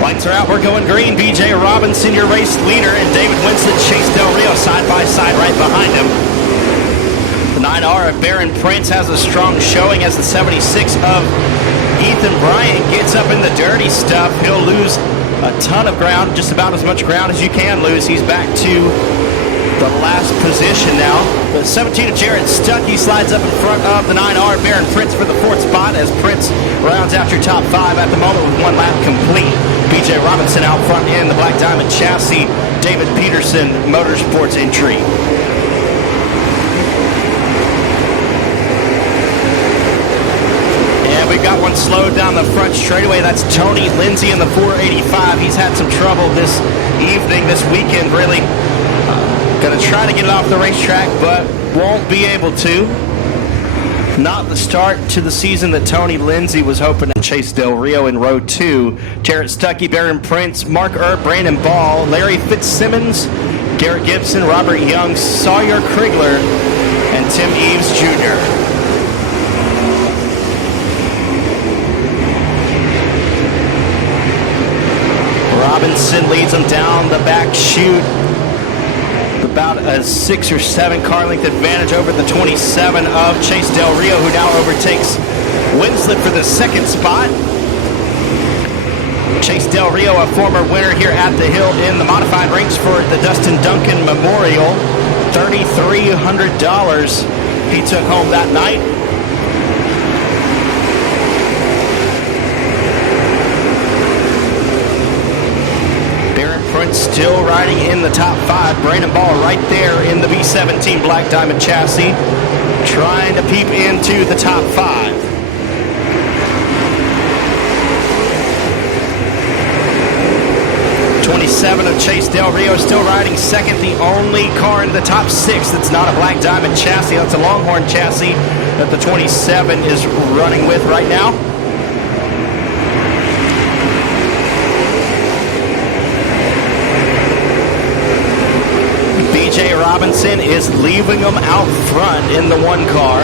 Lights are out, we're going green. BJ Robinson, your race leader, and David Winston, Chase Del Rio side by side right behind him. The 9R of Baron Prince has a strong showing as the 76 of Ethan Bryant gets up in the dirty stuff. He'll lose a ton of ground, just about as much ground as you can lose. He's back to the last position now. The 17 of Jarrett Stuckey slides up in front of the 9R Baron Prince for the fourth spot as Prince rounds out your top 5 at the moment with 1 lap complete. BJ Robinson out front in the Black Diamond chassis. David Peterson, Motorsports entry. And we've got one slowed down the front straightaway. That's Tony Lindsay in the 485. He's had some trouble this evening, this weekend, really. Going to try to get it off the racetrack, but won't be able to. Not the start to the season that Tony Lindsay was hoping to. Chase Del Rio in row 2. Jarrett Stuckey, Baron Prince, Mark Erb, Brandon Ball, Larry Fitzsimmons, Garrett Gibson, Robert Young, Sawyer Krigler, and Tim Eves Jr. Robinson leads them down the back chute. About a 6 or 7 car length advantage over the 27 of Chase Del Rio, who now overtakes Winslet for the second spot. Chase Del Rio, a former winner here at the Hill in the modified ranks for the Dustin Duncan Memorial. $3,300 he took home that night. Still riding in the top 5. Brandon Ball right there in the B17 Black Diamond chassis, trying to peep into the top 5. '27 of Chase Del Rio still riding second, the only car in the top 6 that's not a Black Diamond chassis. That's a Longhorn chassis that the 27 is running with right now. BJ Robinson is leaving them out front in the 1 car.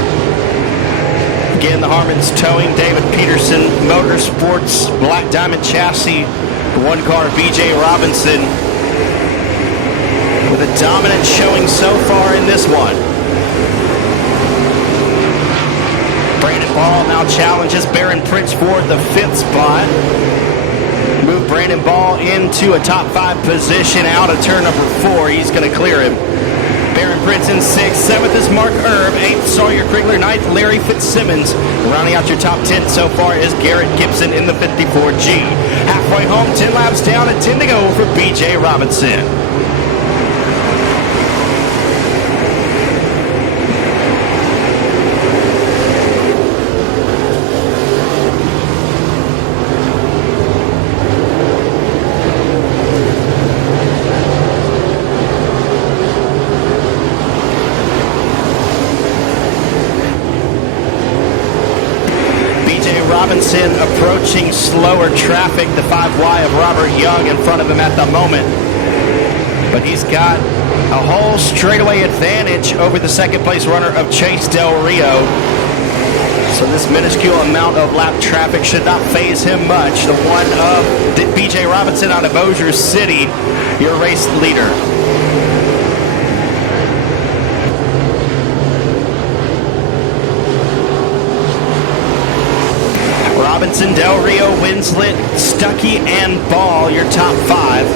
Again, the Harmon's towing. David Peterson, Motorsports, Black Diamond chassis. The 1 car, BJ Robinson, with a dominant showing so far in this one. Brandon Ball now challenges Baron Prince for the 5th spot. Move Brandon Ball into a top 5 position out of turn number 4. He's going to clear him. Baron Prince in 6th. 7th is Mark Erb. 8th, Sawyer Krigler. 9th, Larry Fitzsimmons. Rounding out your top 10 so far is Garrett Gibson in the 54G. Halfway home, 10 laps down and 10 to go for BJ Robinson. Robinson approaching slower traffic, the 5Y of Robert Young in front of him at the moment. But he's got a whole straightaway advantage over the second place runner of Chase Del Rio. So this minuscule amount of lap traffic should not faze him much. The 1 of BJ Robinson out of Bossier City, your race leader. Robinson, Del Rio, Winslet, Stuckey, and Ball, your top 5.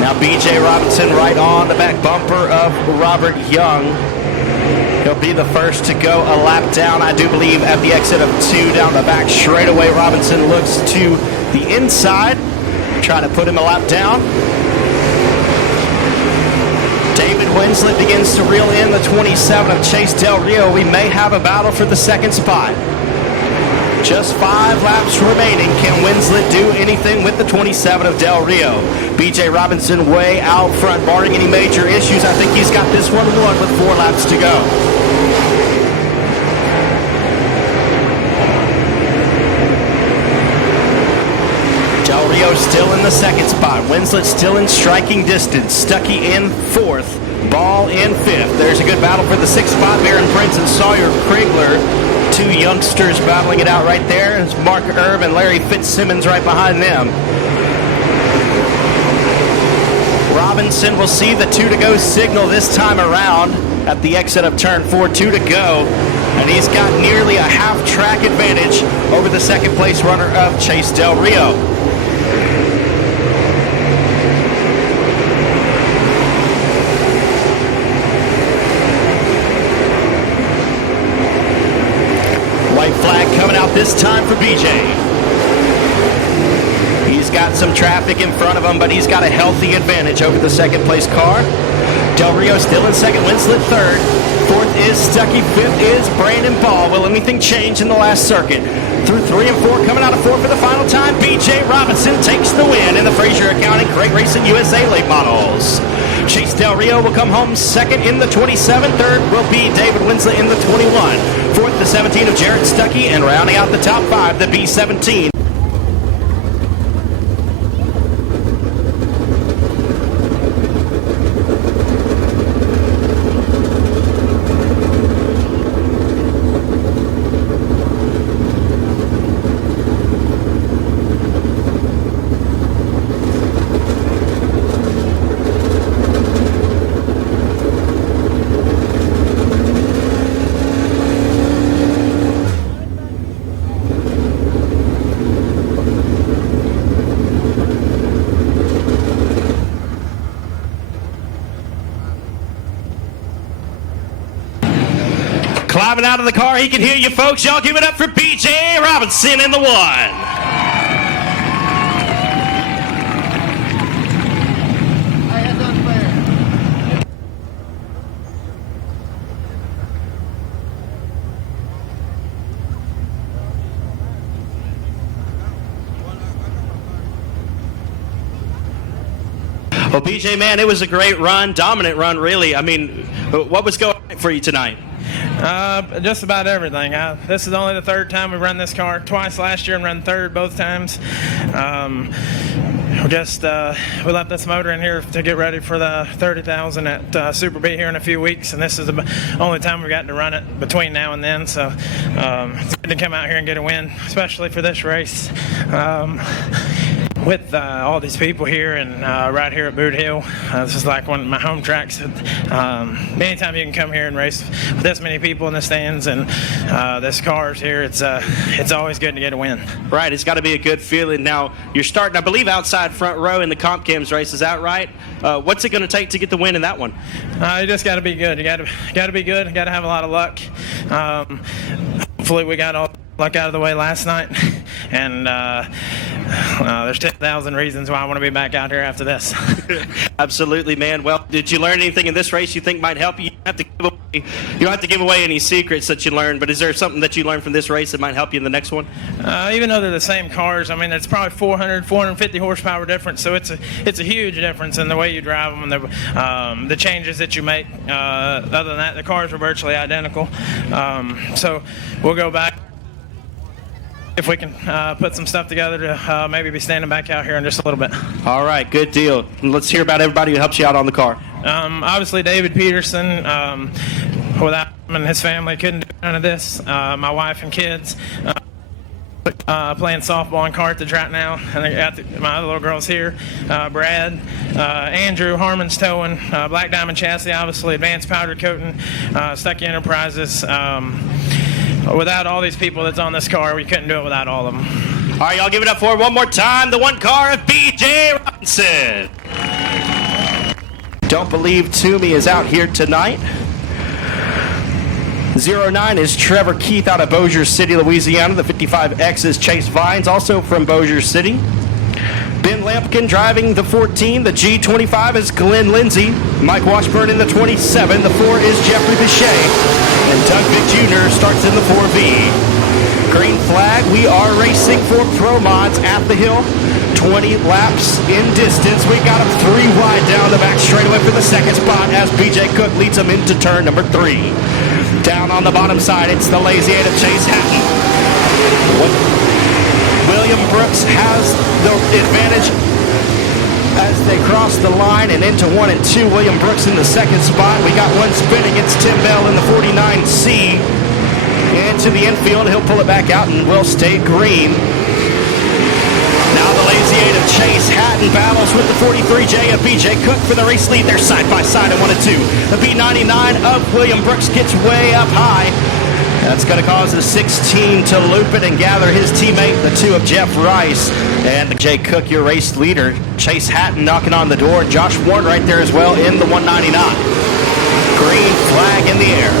Now BJ Robinson right on the back bumper of Robert Young. He'll be the first to go a lap down, I do believe, at the exit of 2 down the back straightaway. Robinson looks to the inside, trying to put him a lap down. David Winslet begins to reel in the 27 of Chase Del Rio. We may have a battle for the second spot. Just 5 laps remaining. Can Winslet do anything with the 27 of Del Rio? BJ Robinson way out front, barring any major issues. I think he's got this one won with 4 laps to go. Del Rio still in the second spot. Winslet still in striking distance. Stuckey in 4th. Ball in 5th. There's a good battle for the 6th spot. Baron Prince and Sawyer Krigler. 2 youngsters battling it out right there. It's Mark Erb and Larry Fitzsimmons right behind them. Robinson will see the 2 to go signal this time around at the exit of turn 4. 2 to go. And he's got nearly a half track advantage over the second place runner of Chase Del Rio. White flag coming out this time for BJ. He's got some traffic in front of him, but he's got a healthy advantage over the second place car. Del Rio still in second, Winslet third. 4th is Stuckey, 5th is Brandon Ball. Will anything change in the last circuit? Through 3 and 4, coming out of 4 for the final time, BJ Robinson takes the win in the Frazier Accounting Great Racing USA Late Models. Chase Del Rio will come home second in the 27. Third will be David Winslet in the 21. 4th, the 17 of Jared Stuckey, and rounding out the top 5, the B17. Climbing out of the car, he can hear you folks. Y'all give it up for BJ Robinson in the 1. Well, BJ, man, it was a great run, dominant run, really. I mean, what was going on for you tonight? Just about everything. This is only the 3rd time we've run this car. Twice last year and run 3rd both times. We left this motor in here to get ready for the 30,000 at Super B here in a few weeks, and this is the only time we've gotten to run it between now and then. So it's good to come out here and get a win, especially for this race. With all these people here and right here at Boothill, this is like one of my home tracks. Anytime you can come here and race with this many people in the stands and this car's here, it's always good to get a win. Right, it's got to be a good feeling. Now you're starting, I believe, outside front row in the Comp Cams race. Is that right? What's it going to take to get the win in that one? You just got to be good. You got to be good. You got to have a lot of luck. Hopefully, we got all luck out of the way last night, and there's 10,000 reasons why I want to be back out here after this. Absolutely, man. Well, did you learn anything in this race you think might help you? You don't have to give away any secrets that you learned, but is there something that you learned from this race that might help you in the next one? Even though they're the same cars, I mean, it's probably 450 horsepower difference, so it's a huge difference in the way you drive them and the changes that you make. Other than that, the cars are virtually identical. So we'll go back. If we can put some stuff together to maybe be standing back out here in just a little bit. All right, good deal. Let's hear about everybody who helps you out on the car. Obviously, David Peterson. Without him and his family, couldn't do none of this. My wife and kids playing softball and Carthage right now. And I got my other little girls here. Brad, Andrew, Harmon's towing, Black Diamond Chassis, obviously, Advanced Powder Coating, Stuckey Enterprises. Without all these people that's on this car, we couldn't do it without all of them. All right, y'all give it up for one more time. The one car of BJ Robinson. Don't Believe Toomey is out here tonight. 09 is Trevor Keith out of Bossier City, Louisiana. The 55X is Chase Vines, also from Bossier City. Ben Lampkin driving the 14. The G25 is Glenn Lindsay. Mike Washburn in the 27. The 4 is Jeffrey Bichet. And Doug Vick Jr. starts in the 4V. Green flag. We are racing for Pro Mods at the hill. 20 laps in distance. We got him 3 wide down the back straightaway for the second spot as BJ Cook leads him into turn number 3. Down on the bottom side, it's the Lazy 8 of Chase Hatton. William Brooks has the advantage as they cross the line and into 1 and 2. William Brooks in the second spot. We got one spinning. It's Tim Bell in the 49C. Into the infield. He'll pull it back out and will stay green. Now the Lazy 8 of Chase Hatton battles with the 43J of BJ Cook for the race lead. They're side by side at 1 and 2. The B99 of William Brooks gets way up high. That's going to cause the 16 to loop it and gather his teammate, the 2 of Jeff Rice. And Jay Cook, your race leader. Chase Hatton knocking on the door. Josh Warren right there as well in the 199. Green flag in the air.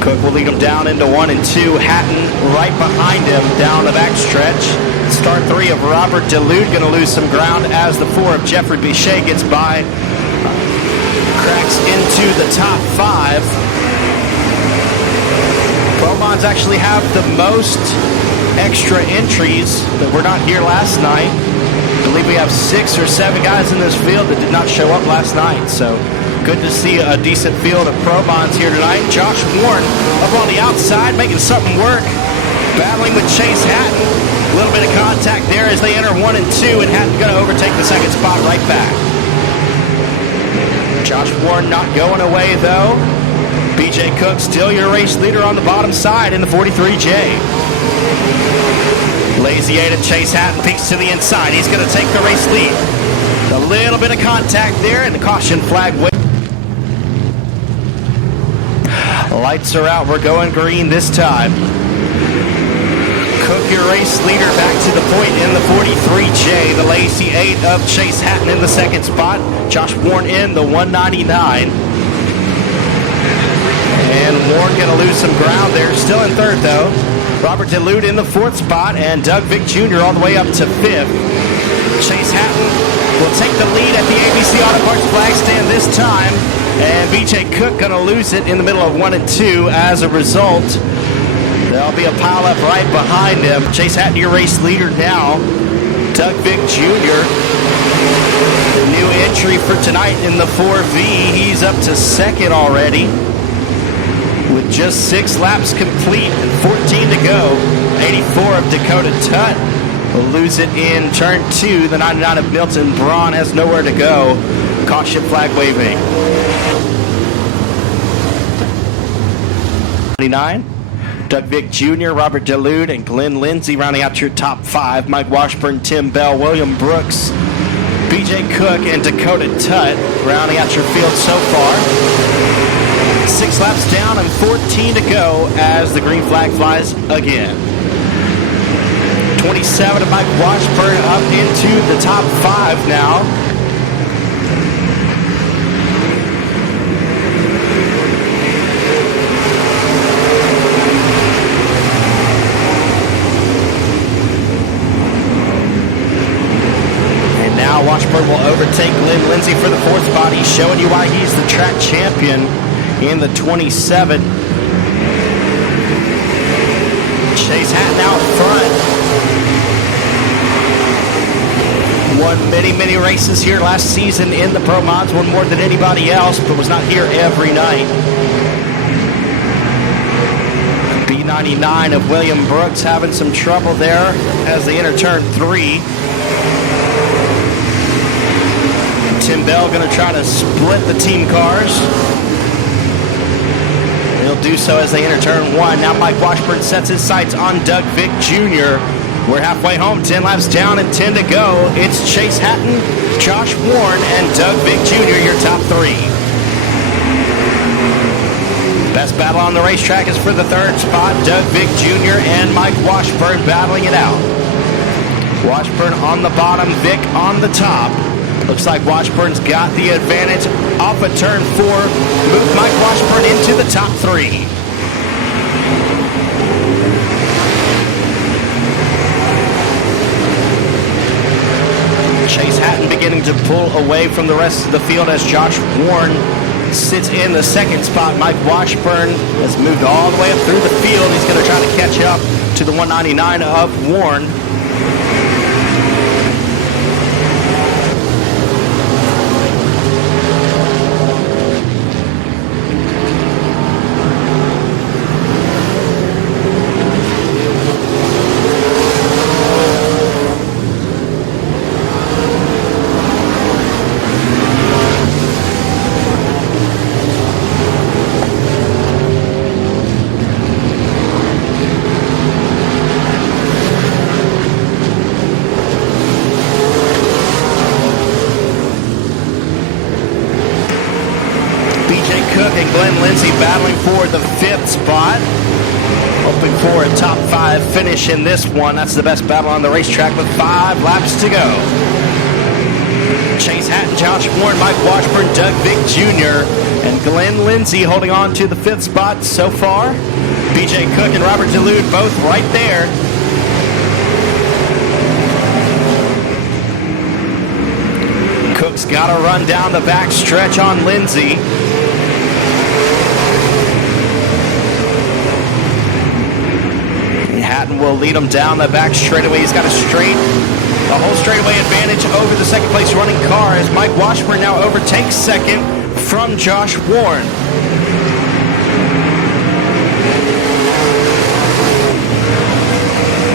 Cook will lead him down into 1 and 2. Hatton right behind him down the backstretch. Start 3 of Robert DeLude going to lose some ground as the 4 of Jeffrey Bichet gets by. Cracks into the top 5. Pro Mods actually have the most extra entries that were not here last night. I believe we have 6 or 7 guys in this field that did not show up last night. So good to see a decent field of Pro Mods here tonight. Josh Warren up on the outside making something work. Battling with Chase Hatton. A little bit of contact there as they enter 1 and 2, and Hatton going to overtake the second spot right back. Josh Warren not going away though. BJ Cook still your race leader on the bottom side in the 43J. Lazy 8 of Chase Hatton peeks to the inside. He's going to take the race lead. A little bit of contact there and the caution flag. Lights are out. We're going green this time. Cook, your race leader, back to the point in the 43J. The Lazy 8 of Chase Hatton in the second spot. Josh Warren in the 199. And Warren going to lose some ground there. Still in third, though. Robert DeLude in the fourth spot. And Doug Vick Jr. all the way up to fifth. Chase Hatton will take the lead at the ABC Auto Parts flag stand this time. And BJ Cook going to lose it in the middle of 1 and 2 as a result. There'll be a pileup right behind him. Chase Hatton, your race leader now. Doug Vick Jr. New entry for tonight in the 4V. He's up to second already with just 6 laps complete and 14 to go. 84 of Dakota Tutt will lose it in turn 2. The 99 of Milton Braun has nowhere to go. Caution flag waving. 99. Doug Vick Jr., Robert DeLude, and Glenn Lindsay rounding out your top 5. Mike Washburn, Tim Bell, William Brooks, BJ Cook, and Dakota Tutt rounding out your field so far. 6 laps down and 14 to go as the green flag flies again. 27 of Mike Washburn up into the top 5 now. Washburn will overtake Glenn Lindsay for the fourth spot. He's showing you why he's the track champion in the 27. Chase Hatton out front. Won many races here last season in the Pro Mods. Won more than anybody else, but was not here every night. B99 of William Brooks having some trouble there as they enter turn 3. Tim Bell going to try to split the team cars. He'll do so as they enter turn 1. Now Mike Washburn sets his sights on Doug Vick Jr. We're halfway home, 10 laps down and 10 to go. It's Chase Hatton, Josh Warren, and Doug Vick Jr., your top 3. Best battle on the racetrack is for the third spot. Doug Vick Jr. and Mike Washburn battling it out. Washburn on the bottom, Vick on the top. Looks like Washburn's got the advantage off of turn 4. Moved Mike Washburn into the top 3. Chase Hatton beginning to pull away from the rest of the field as Josh Warren sits in the second spot. Mike Washburn has moved all the way up through the field. He's going to try to catch up to the 199 of Warren. Battling for the 5th spot. Hoping for a top 5 finish in this one. That's the best battle on the racetrack with 5 laps to go. Chase Hatton, Josh Warren, Mike Washburn, Doug Vick Jr., and Glenn Lindsay holding on to the 5th spot so far. BJ Cook and Robert Delude both right there. Cook's got to run down the back stretch on Lindsay. Hatton will lead him down the back straightaway. He's got the whole straightaway advantage over the second place running car as Mike Washburn now overtakes second from Josh Warren.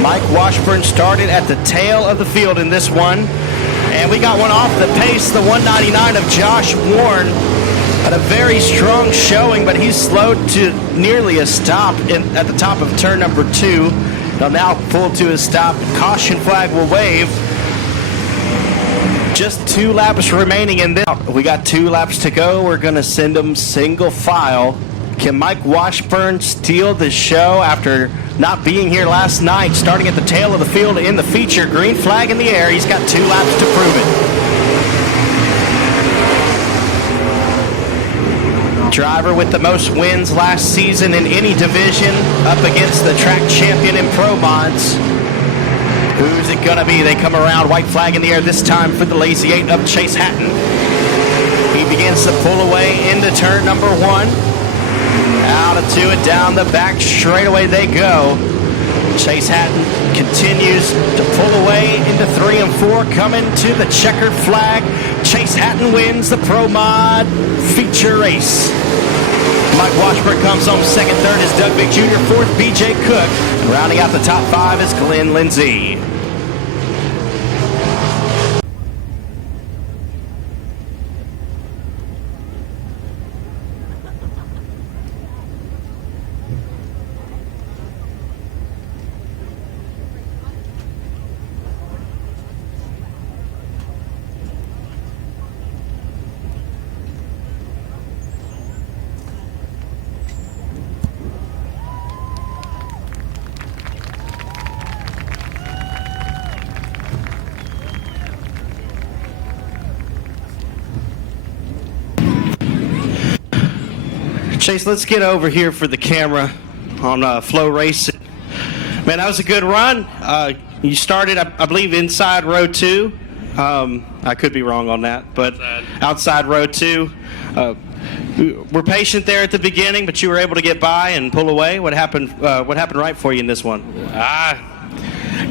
Mike Washburn started at the tail of the field in this one, and we got one off the pace, the 199 of Josh Warren. Had a very strong showing, but he's slowed to nearly a stop at the top of turn number 2. He'll now pull to a stop. Caution flag will wave. Just 2 laps remaining in this. We got 2 laps to go. We're going to send them single file. Can Mike Washburn steal the show after not being here last night, starting at the tail of the field in the feature? Green flag in the air. He's got 2 laps to prove it. Driver with the most wins last season in any division up against the track champion in Pro Mods. Who's it going to be? They come around, white flag in the air this time for the Lazy 8 of Chase Hatton. He begins to pull away into turn number 1. Out of 2 and down the back straightaway they go. Chase Hatton continues to pull away into 3 and 4, coming to the checkered flag. Chase Hatton wins the Pro Mod feature race. Mike Washburn comes home second, third is Doug Vick Jr., fourth BJ Cook, and rounding out the top 5 is Glenn Lindsay. Chase, let's get over here for the camera on Flow Racing. Man, that was a good run. You started, I believe, inside row 2. I could be wrong on that, but outside row 2. We're patient there at the beginning, but you were able to get by and pull away. What happened right for you in this one? I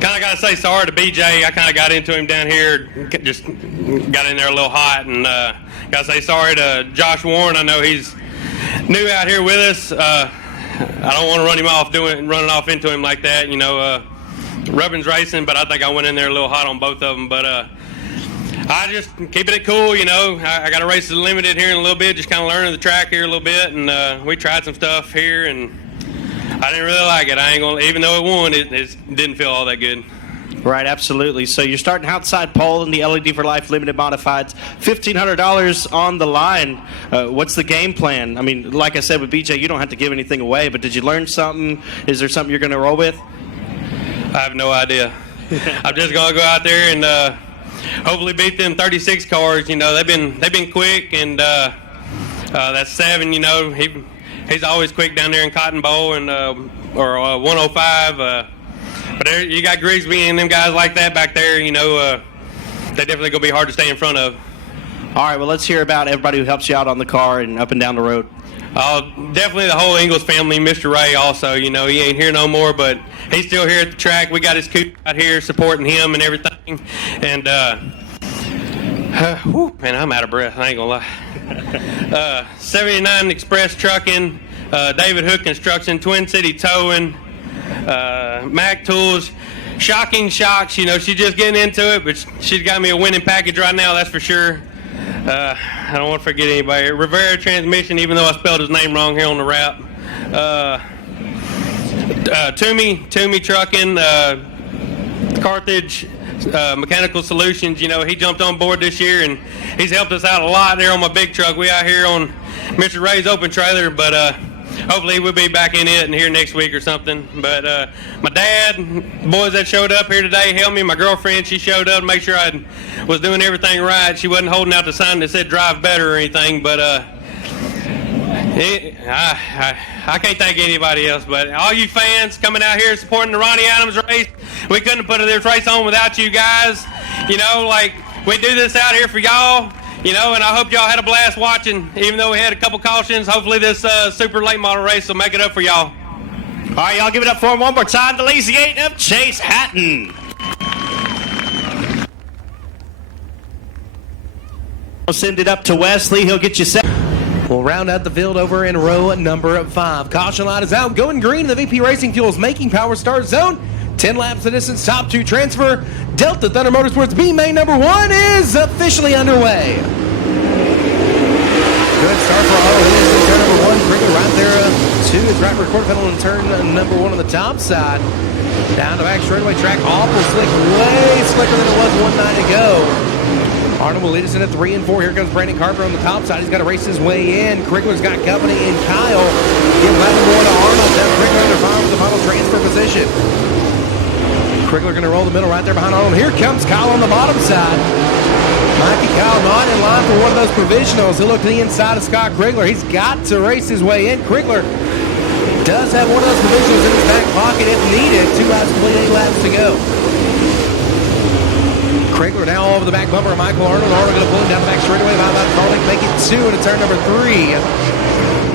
kind of got to say sorry to BJ. I kind of got into him down here, just got in there a little hot, and got to say sorry to Josh Warren. I know he's new out here with us. I don't want to run him off running off into him like that. You know, Rubbin's racing, but I think I went in there a little hot on both of them. But I just keeping it cool. You know, I got to race the limited here in a little bit, just kind of learning the track here a little bit, and we tried some stuff here, and I didn't really like it. I ain't gonna, even though it won, it didn't feel all that good. Right, absolutely. So you're starting outside pole in the LED for Life Limited Modifieds. $1,500 on the line. What's the game plan? I mean, like I said with BJ, you don't have to give anything away, but did you learn something? Is there something you're going to roll with? I have no idea. I'm just going to go out there and hopefully beat them 36 cars. You know, they've been quick, and that's 7. You know, he's always quick down there in Cotton Bowl and or 105. But there, you got Grigsby and them guys like that back there. You know, they definitely gonna be hard to stay in front of. All right, well, let's hear about everybody who helps you out on the car and up and down the road. Definitely the whole Ingles family. Mr. Ray also, you know, he ain't here no more, but he's still here at the track. We got his coupe out here supporting him and everything. And, man, I'm out of breath. I ain't gonna lie. 79 Express Trucking, David Hook Construction, Twin City Towing, Mac Tools, Shocking Shocks. You know, she's just getting into it, but she's got me a winning package right now, that's for sure. I don't want to forget anybody. Rivera Transmission, even though I spelled his name wrong here on the wrap. Toomey Trucking, Carthage Mechanical Solutions. You know, he jumped on board this year, and he's helped us out a lot there on my big truck. We out here on Mr. Ray's open trailer, but hopefully we'll be back in it and here next week or something. But my dad, boys that showed up here today helped me. My girlfriend, she showed up to make sure I was doing everything right. She wasn't holding out the sign that said drive better or anything. But I can't thank anybody else. But all you fans coming out here supporting the Ronny Adams race, we couldn't have put this race on without you guys. You know, like, we do this out here for y'all. You know, and I hope y'all had a blast watching, even though we had a couple cautions. Hopefully this super late model race will make it up for y'all. All right, y'all give it up for him one more time. The Lazy 8 of Chase Hatton. We'll send it up to Wesley. He'll get you set. We'll round out the field over in row number 5. Caution light is out. Going green. The VP Racing Fuels making power start zone. 10 laps of distance. Top 2 transfer. Delta Thunder Motorsports B main number 1 is officially underway. Good start for Auto Hennessy. Turn number 1. Krieger right there. 2 is right for Quarterfettel in turn number 1 on the top side. Down the back straightaway track. Awful slick. Way slicker than it was 1 night ago. Arnold will lead us into 3 and 4. Here comes Brandon Carpenter on the top side. He's got to race his way in. Krigler's got company in Kyle. Give lap number 1 to Arnold. Down Krigler under fire with the final transfer position. Krigler going to roll the middle right there behind Arnold. Here comes Kyle on the bottom side. Mikey Kyle not in line for one of those provisionals. He'll look to the inside of Scott Krigler. He's got to race his way in. Krigler does have one of those provisionals in his back pocket if needed. 2 laps complete, 8 laps to go. Krigler now all over the back bumper of Michael Arnold. Arnold going to pull him down the back straightaway. Carlink make it 2 into turn number 3.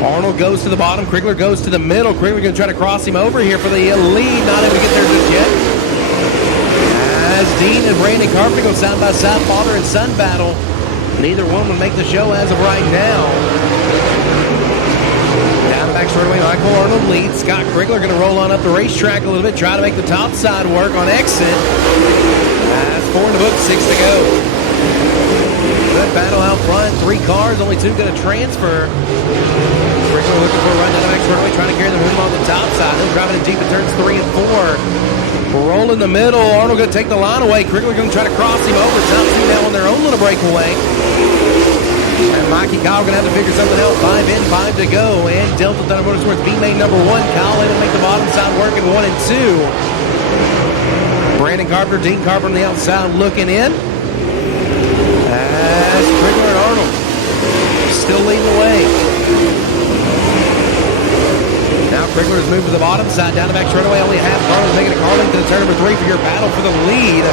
Arnold goes to the bottom. Krigler goes to the middle. Krigler going to try to cross him over here for the lead. Not able to get there just yet. As Dean and Brandon Carpenter go side by side, father and son battle. Neither one will make the show as of right now. Down the back straightaway, Michael Arnold leads. Scott Krigler going to roll on up the racetrack a little bit, try to make the top side work on exit. That's 4 in the book, 6 to go. Good battle out front. 3 cars, only 2 going to transfer. Krigler looking for a run down the back straightaway, trying to carry the room on the top side. He'll drive it in deep in turns 3 and 4. Roll in the middle. Arnold going to take the line away. Krigler going to try to cross him over. Top 2 now on their own little breakaway. And Mikey Kyle going to have to figure something out. 5 in, 5 to go. And Delta Thunder Motorsports B main number 1. Kyle able to make the bottom side work in 1 and 2. Brandon Carpenter, Dean Carpenter on the outside looking in. As Krigler and Arnold still leading the way. Now Krigler has moved to the bottom side, down the back straightaway, only half car, taking a car length to the turn number 3 for your battle for the lead.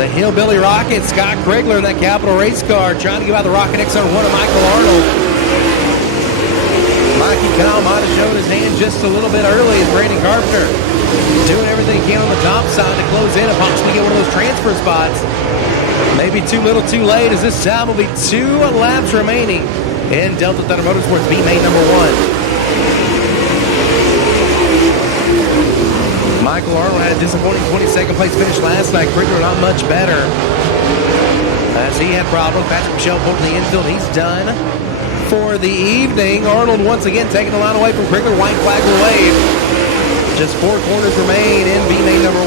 The Hillbilly Rocket, Scott Krigler in that Capital race car, trying to give out the Rocket XR1 of Michael Arnold. Mikey Kyle might have shown his hand just a little bit early as Brandon Carpenter doing everything he can on the top side to close in and possibly get one of those transfer spots. Maybe too little too late, as this time will be 2 laps remaining in Delta Thunder Motorsports B main number 1. Michael Arnold had a disappointing 22nd place finish last night. Krigler not much better, as he had problems. Patrick Michelle pulled to the infield. He's done for the evening. Arnold once again taking the line away from Krigler. White flag will wave. Just 4 corners remain in B main number 1.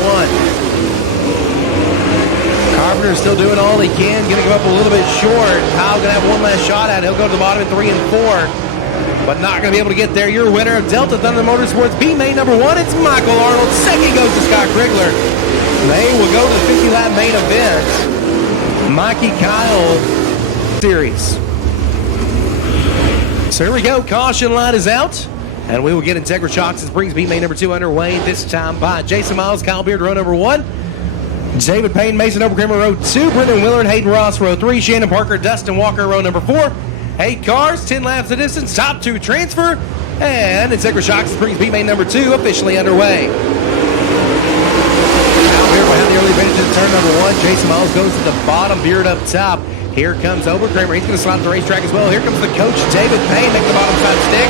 Carpenter still doing all he can. Going to go up a little bit short. Kyle going to have one last shot at it. He'll go to the bottom at 3 and 4. But not going to be able to get there. Your winner of Delta Thunder Motorsports B main number 1. It's Michael Arnold. Second goes to Scott Krigler. They will go to the 50-lap main event. Mikey Kyle series. So here we go. Caution light is out. And we will get Integra Shocks as brings beat main number 2 underway, this time by Jason Miles, Kyle Beard, row number 1. David Payne, Mason Oberkramer, row 2. Brendan Willard, Hayden Ross, row 3. Shannon Parker, Dustin Walker, row number 4. 8 cars, 10 laps of distance, top 2 transfer. And Integra Shocks as brings beat main number 2 officially underway. Now here behind the early advantage in turn number 1. Jason Miles goes to the bottom, Beard up top. Here comes Oberkramer. He's going to slide to the racetrack as well. Here comes the coach, David Payne, making the bottom side stick.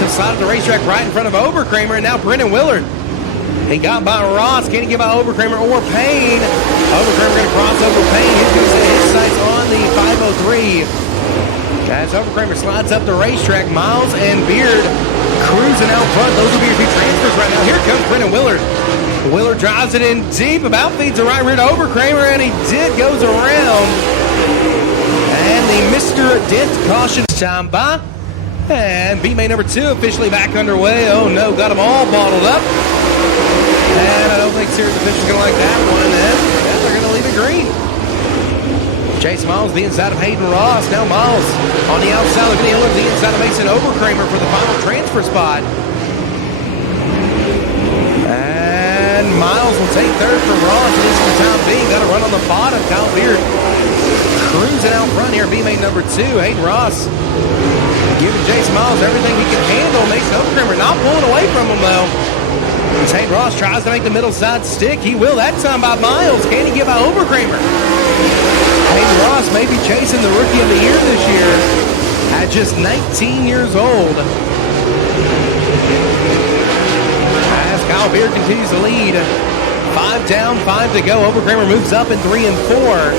He'll slide to the racetrack right in front of Oberkramer, and now Brendan Willard. He got by Ross. Can he get by Oberkramer or Payne? Oberkramer going to cross over Payne. He's going to set his sights on the 503. As Oberkramer slides up the racetrack, Miles and Beard cruising out front. Those will be your 2 transfers right now. Here comes Brendan Willard. Willard drives it in deep, about feeds the right rear to Oberkramer, and he goes around. And the Mr. Dent caution time by. And beat main number 2 officially back underway. Oh no, got them all bottled up. And I don't think series officials going to like that one. And they're going to leave it green. Chase Miles, the inside of Hayden Ross. Now Miles on the outside of the inside of Mason Oberkramer for the final transfer spot. And Miles will take third from Ross. It is for the time being. Got to run on the bottom. Kyle Beard cruising out front here. B main number 2. Hayden Ross giving Jason Miles everything he can handle. Mason Oberkramer not pulling away from him though. As Hayden Ross tries to make the middle side stick. He will that time by Miles. Can he get by Oberkramer? Hayden Ross may be chasing the Rookie of the Year this year at just 19 years old. As Kyle Beard continues to lead. 5 down, 5 to go. Oberkramer moves up in 3 and 4.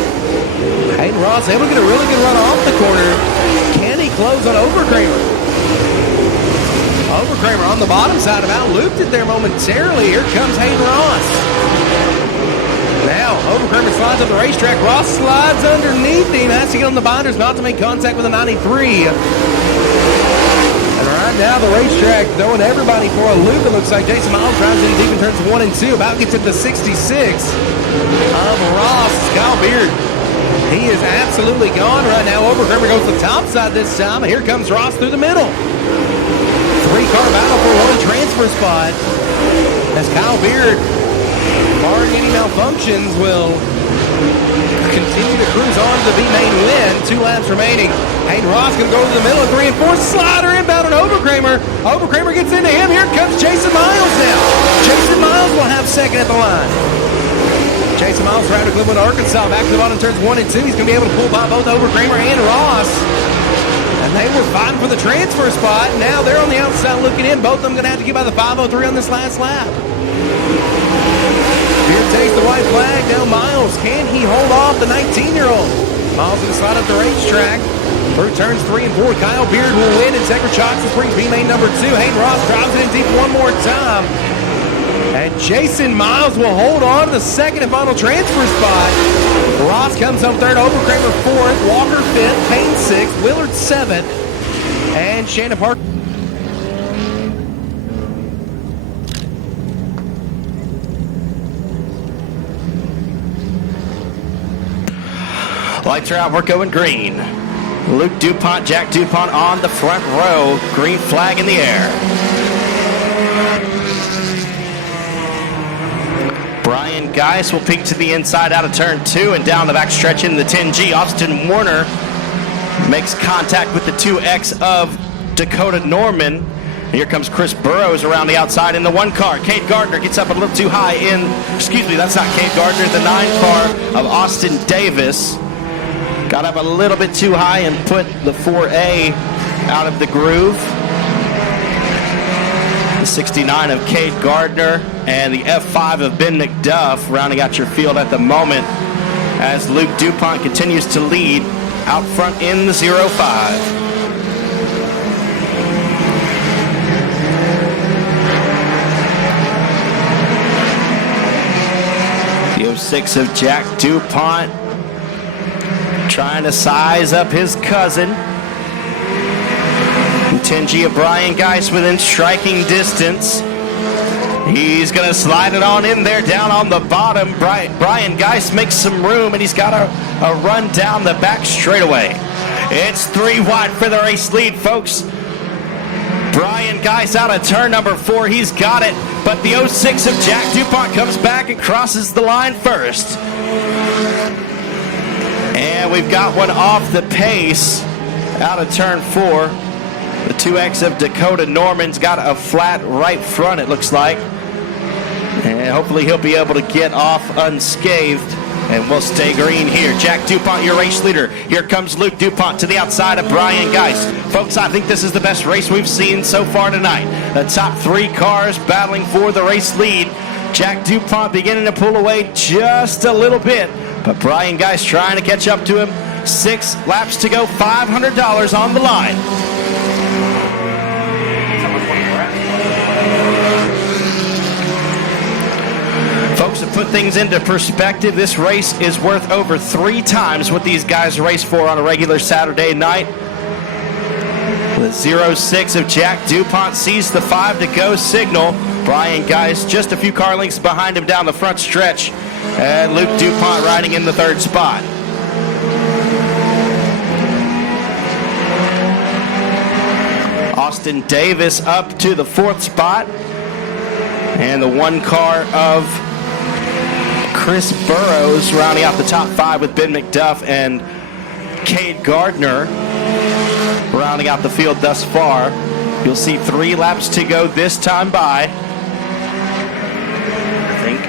Hayden Ross able to get a really good run off the corner. Can he close on Oberkramer? Oberkramer on the bottom side, about looped it there momentarily. Here comes Hayden Ross. Now, Oberkramer slides up the racetrack. Ross slides underneath him. Has to get on the binders not to make contact with a 93. And right now, the racetrack throwing everybody for a loop. It looks like Jason Miles drives in deep in turns 1 and 2. About gets it to 66 of Ross. Kyle Beard. He is absolutely gone right now. Oberkramer goes to the top side this time. Here comes Ross through the middle. 3-car battle for 1 transfer spot. As Kyle Beard, barring any malfunctions, will continue to cruise on to the B-main win. 2 laps remaining. Hayden Ross going to go to the middle of 3 and 4. Slider inbound on Oberkramer. Oberkramer gets into him. Here comes Jason Miles now. Jason Miles will have second at the line. Jason Miles riding to Cleveland, Arkansas. Back to the bottom turns 1 and 2. He's going to be able to pull by both Oberkramer and Ross. And they were fighting for the transfer spot. Now they're on the outside looking in. Both of them going to have to get by the 503 on this last lap. Beard takes the white flag. Now Miles, can he hold off the 19-year-old? Miles going to slide up the racetrack. Through turns 3 and 4. Kyle Beard will win. Integra Shocks brings B-main number 2. Hayden Ross drives it in deep one more time. And Jason Miles will hold on to the second and final transfer spot. Ross comes up third, Oberkramer 4th, Walker 5th, Payne 6th, Willard 7th, and Shannon Parker. Lights are out, we're going green. Luke DuPont, Jack DuPont on the front row, green flag in the air. Brian Geis will peek to the inside out of turn 2 and down the back stretch into the 10G. Austin Warner makes contact with the 2X of Dakota Norman. Here comes Chris Burrows around the outside in the 1 car. Cade Gardner gets up a little too high in, excuse me, that's not Cade Gardner, the 9 car of Austin Davis. Got up a little bit too high and put the 4A out of the groove. The 69 of Cade Gardner and the F5 of Ben McDuff rounding out your field at the moment as Luke DuPont continues to lead out front in the 05. The 06 of Jack DuPont trying to size up his cousin. 10G of Brian Geis within striking distance. He's going to slide it on in there down on the bottom. Brian Geist makes some room, and he's got a run down the back straightaway. It's 3 wide for the race lead, folks. Brian Geist out of turn number 4. He's got it, but the 06 of Jack DuPont comes back and crosses the line first. And we've got one off the pace out of turn 4. The 2X of Dakota Norman's got a flat right front, it looks like. And hopefully he'll be able to get off unscathed. And we'll stay green here. Jack DuPont, your race leader. Here comes Luke DuPont to the outside of Brian Geist. Folks, I think this is the best race we've seen so far tonight. The top 3 cars battling for the race lead. Jack DuPont beginning to pull away just a little bit, but Brian Geist trying to catch up to him. 6 laps to go, $500 on the line. Folks, to put things into perspective, this race is worth over 3 times what these guys race for on a regular Saturday night. The 06 of Jack DuPont sees the 5 to go signal. Brian Geist just a few car lengths behind him down the front stretch. And Luke DuPont riding in the 3rd spot. Austin Davis up to the 4th spot. And the 1 car of Chris Burrows rounding out the top 5 with Ben McDuff and Cade Gardner rounding out the field thus far. You'll see 3 laps to go this time by. I think.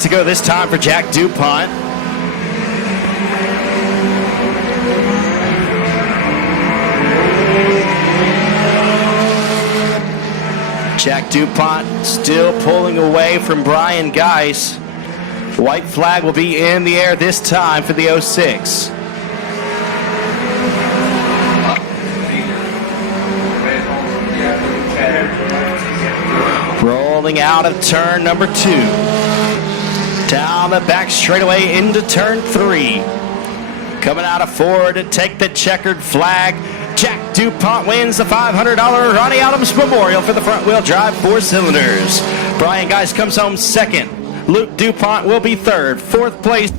To go this time for Jack DuPont. Jack DuPont still pulling away from Brian Geist. White flag will be in the air this time for the 06. Rolling out of turn number 2. Down the back straightaway into turn 3. Coming out of 4 to take the checkered flag. Jack DuPont wins the $500 Ronnie Adams Memorial for the front wheel drive 4 cylinders. Brian Geist comes home 2nd. Luke DuPont will be 3rd. 4th place.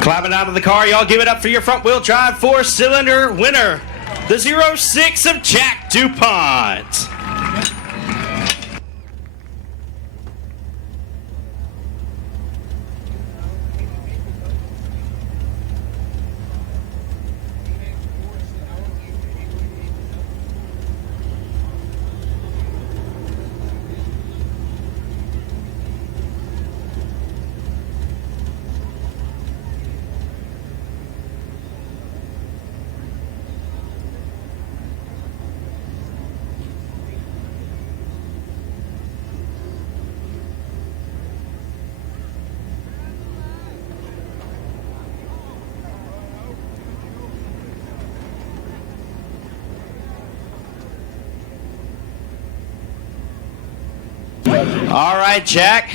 Climbing out of the car, y'all give it up for your front wheel drive 4-cylinder winner, the 06 of Jack DuPont. All right, Jack,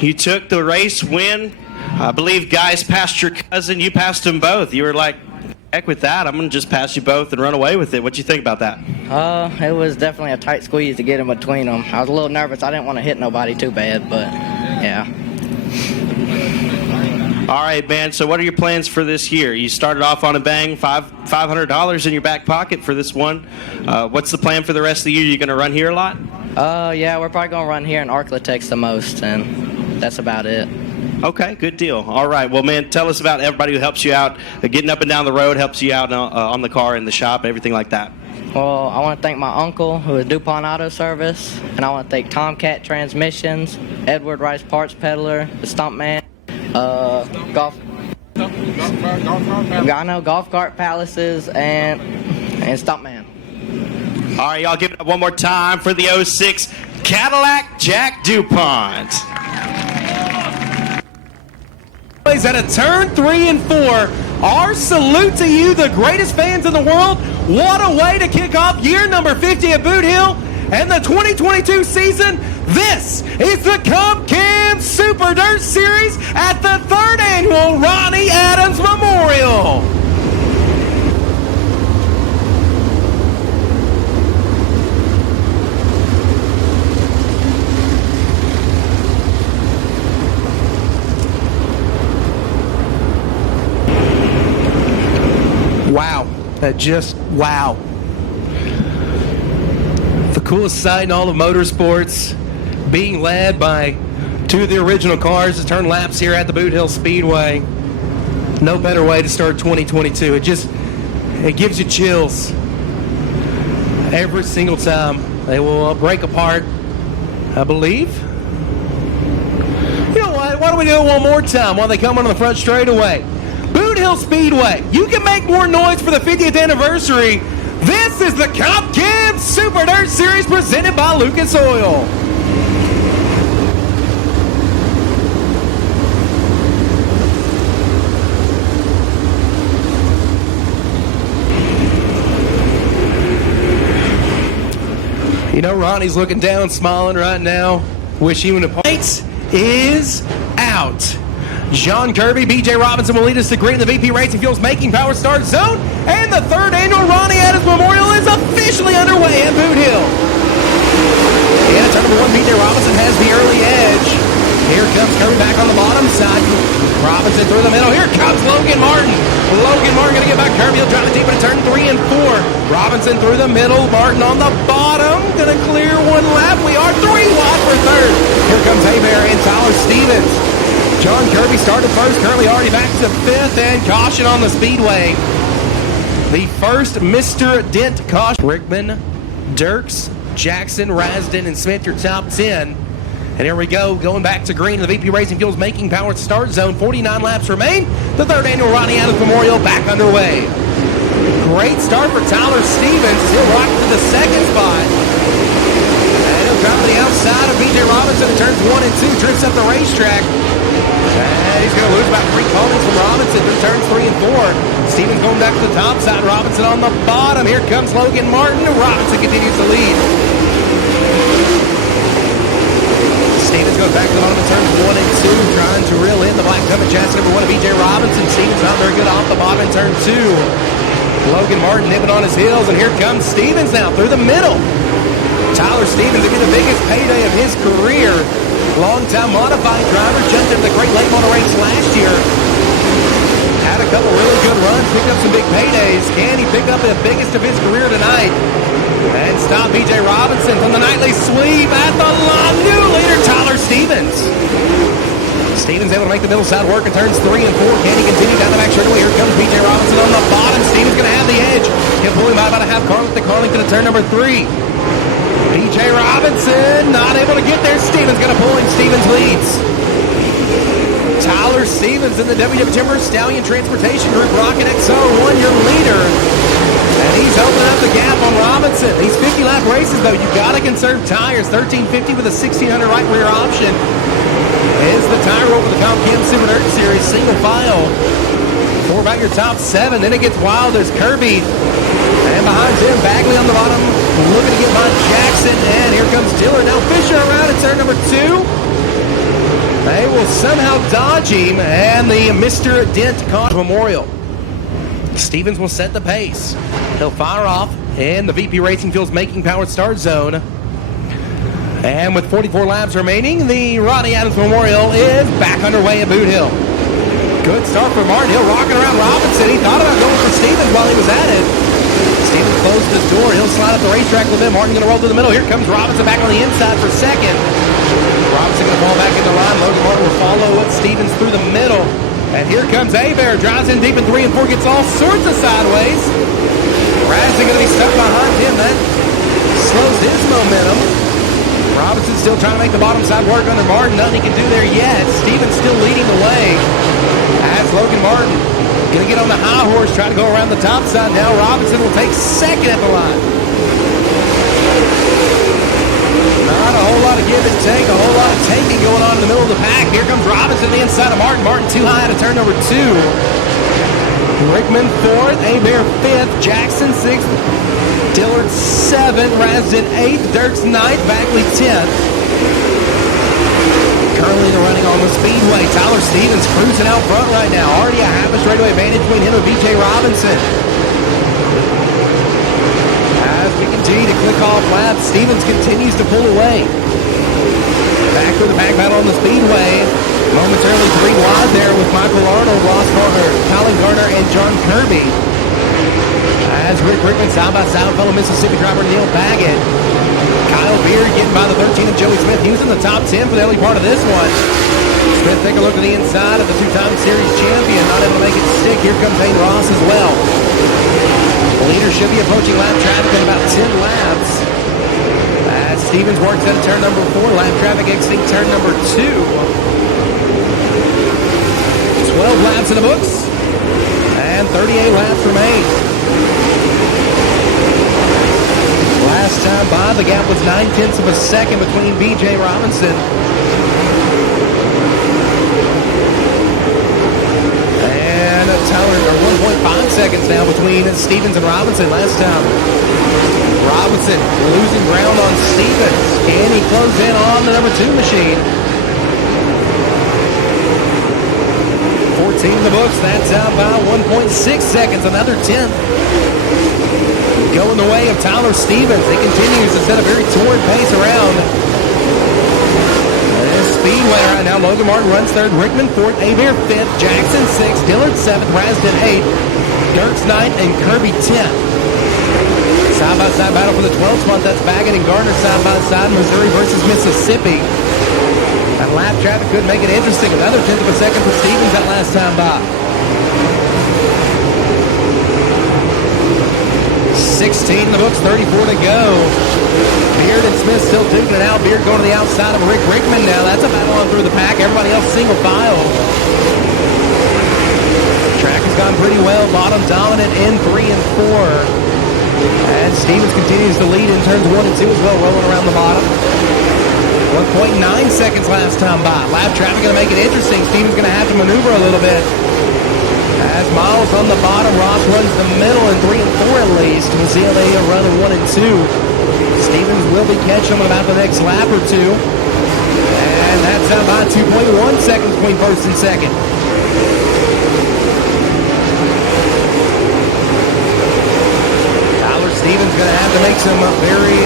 you took the race win. I believe Geist passed your cousin. You passed them both. You were like, heck with that. I'm going to just pass you both and run away with it. What do you think about that? It was definitely a tight squeeze to get in between them. I was a little nervous. I didn't want to hit nobody too bad, but yeah. All right, man. So what are your plans for this year? You started off on a bang, $500 in your back pocket for this one. What's the plan for the rest of the year? You going to run here a lot? Yeah, we're probably going to run here in Arklatex the most, and that's about it. Okay, good deal. All right. Well, man, tell us about everybody who helps you out, getting up and down the road, helps you out on the car, in the shop, everything like that. Well, I want to thank my uncle, who is DuPont Auto Service, and I want to thank Tomcat Transmissions, Edward Rice Parts Peddler, the Stuntman, Golf Cart Palaces, and Stuntman. All right, y'all give it up one more time for the 06 Cadillac Jack DuPont. At a turn 3 and 4, our salute to you, the greatest fans in the world. What a way to kick off year number 50 at Boothill and the 2022 season. This is the Comp Cam Super Dirt Series at the 3rd annual Ronny Adams Memorial. Wow, just wow. The coolest sight in all of motorsports, being led by two of the original cars to turn laps here at the Boothill Speedway. No better way to start 2022. It gives you chills every single time. They will break apart, I believe. You know what? Why don't we do it one more time while they come on the front straightaway? Boothill Speedway, you can make more noise for the 50th anniversary. This is the Comp Cam Super Dirt Series presented by Lucas Oil. You know, Ronnie's looking down, smiling right now. Wish you an appointment is out. John Kirby, BJ Robinson will lead us to green in the VP Racing Fuels Making Power Start Zone. And the 3rd annual Ronny Adams Memorial is officially underway at Boothill. And turn number 1, BJ Robinson has the early edge. Here comes Kirby back on the bottom side. Robinson through the middle. Here comes Logan Martin. Logan Martin going to get back. Kirby will drive the deep into turn 3 and 4. Robinson through the middle. Martin on the bottom. Going to clear one lap. We are 3 wide for 3rd. Here comes Hebert and Tyler Stevens. John Kirby started first, currently already back to 5th, and caution on the speedway. The first Mr. Dent caution. Rickman, Dirks, Jackson, Rasden, and Smith, your top 10. And here we go, going back to green in the VP Racing Fuels Making Power Start Zone. 49 laps remain. The 3rd annual Ronny Adams Memorial back underway. Great start for Tyler Stevens. He'll rock to the 2nd spot. And he'll drop to the outside of BJ Robinson in turns 1 and 2. Drifts up the racetrack. And he's going to lose about 3 callings from Robinson through turns 3 and 4. Stevens going back to the top side. Robinson on the bottom. Here comes Logan Martin. Robinson continues to lead. Stevens goes back to the bottom of turns 1 and 2, trying to reel in the black Cummins chassis number 1 of BJ Robinson. Stevens not very good off the bottom in turn 2. Logan Martin nipping on his heels, and here comes Stevens now through the middle. Tyler Stevens, it'll be the biggest payday of his career. Long-time modified driver, jumped into the Great Lake Motor Race last year. Had a couple really good runs, picked up some big paydays. Can he pick up the biggest of his career tonight? And stop BJ Robinson from the nightly sweep at the line. New leader, Tyler Stevens. Stevens able to make the middle side work in turns 3 and 4. Can he continue down the back straightaway? Here comes BJ Robinson on the bottom. Stevens going to have the edge. He'll pull him by about a half car with the Carlington to turn number 3. BJ Robinson not able to get there. Stevens going to pull him. Stevens leads. Tyler Stevens in the WW Timber Stallion Transportation Group Rocket XR1, your leader. And he's opening up the gap on Robinson. These 50-lap races, though, you've got to conserve tires. 1350 with a 1600 right rear option is the tire roll for the Comp Cam Super Dirt Series. Single file for about your top 7. Then it gets wild as Kirby. And behind him, Bagley on the bottom, looking to get by Jackson. And here comes Dillard. Now Fisher around at turn number 2. They will somehow dodge him. And the Mr. Dent Caution Memorial. Stevens will set the pace. He'll fire off in the VP Racing Fuels Making Power Start Zone. And with 44 laps remaining, the Ronny Adams Memorial is back underway at Boothill. Good start for Martin. He'll rocking around Robinson. He thought about going for Stevens while he was at it. Stevens closed his door. He'll slide up the racetrack with him. Martin going to roll through the middle. Here comes Robinson back on the inside for second. Robinson going to fall back in the line. Logan Martin will follow Stevens through the middle. And here comes Hebert. Drives in deep in 3 and 4. Gets all sorts of sideways. Rasden going to be stuck behind him. trying to make the bottom side work under Martin. Nothing he can do there yet. Stevens still leading the way as Logan Martin going to get on the high horse, try to go around the top side. Now Robinson will take second at the line. Not a whole lot of give and take, a whole lot of taking going on in the middle of the pack. Here comes Robinson to the inside of Martin. Martin too high to turn number 2. Rickman 4th, Abear 5th, Jackson 6th, Dillard 7th, Rasden 8th, Dirks 9th, Bagley 10th. Currently they're running on the Speedway. Tyler Stevens cruising out front right now. Already a half a straightaway advantage between him and B.J. Robinson. As we continue to click off laps, Stevens continues to pull away. Back to the back battle on the Speedway. Momentarily 3 wide there with Michael Arnold, Ross Garner, Colin Garner, and John Kirby. As Rick Rickman side by side with fellow Mississippi driver Neil Baggett. Kyle Beard getting by the 13 of Joey Smith. He was in the top 10 for the early part of this one. Smith take a look at the inside of the 2-time series champion. Not able to make it stick. Here comes Hayden Ross as well. The leader should be approaching lap traffic in about 10 laps. As Stevens works into turn number 4. Lap traffic exiting turn number 2. 12 laps in the books. And 38 laps remain. Last time by, the gap was 9/10 of a second between B.J. Robinson and Tyler, or 1.5 seconds now between Stevens and Robinson. Last time, Robinson losing ground on Stevens. Can he close in on the number 2 machine? 14 in the books. That's out by 1.6 seconds. Another 10th. Going the way of Tyler Stevens. He continues to set a very torrid pace around this Speedway right now. Logan Martin runs 3rd, Rickman 4th, Abear 5th, Jackson 6th, Dillard 7th, Rasden 8th, Dirks 9th, and Kirby 10th. Side-by-side battle for the 12th spot. That's Baggett and Garner side-by-side. Missouri versus Mississippi. That lap traffic could make it interesting. Another 10th of a second for Stevens that last time by. 16 in the books, 34 to go. Beard and Smith still duking it out. Beard going to the outside of Rick Rickman now. That's a battle on through the pack. Everybody else single file. Track has gone pretty well. Bottom dominant in 3 and 4. And Stevens continues to lead in turns 1 and 2 as well, rolling around the bottom. 1.9 seconds last time by. Lap traffic going to make it interesting. Stevens going to have to maneuver a little bit. As Miles on the bottom, Ross runs the middle in 3 and 4 at least. Mazzilli running 1 and 2. Stevens will be catching him about the next lap or 2. And that's out by 2.1 seconds between first and second. Tyler Stevens going to have to make some very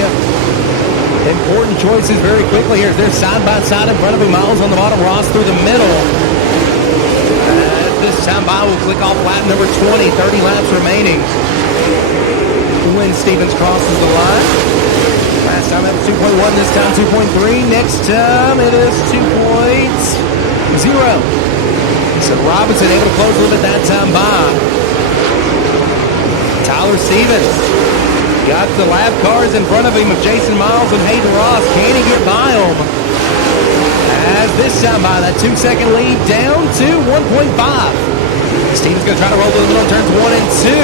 important choices very quickly here. They're side by side in front of him. Miles on the bottom, Ross through the middle. This time by will click off lap number 20. 30 laps remaining when Stevens crosses the line. Last time that was 2.1, this time 2.3. Next time it is 2.0. So Robinson able to close a little bit that time by. Tyler Stevens got the lap cars in front of him of Jason Miles and Hayden Ross. Can he get by them? As this time by, that 2-second lead down to 1.5. Stevens going to try to roll to the middle, turns 1 and 2.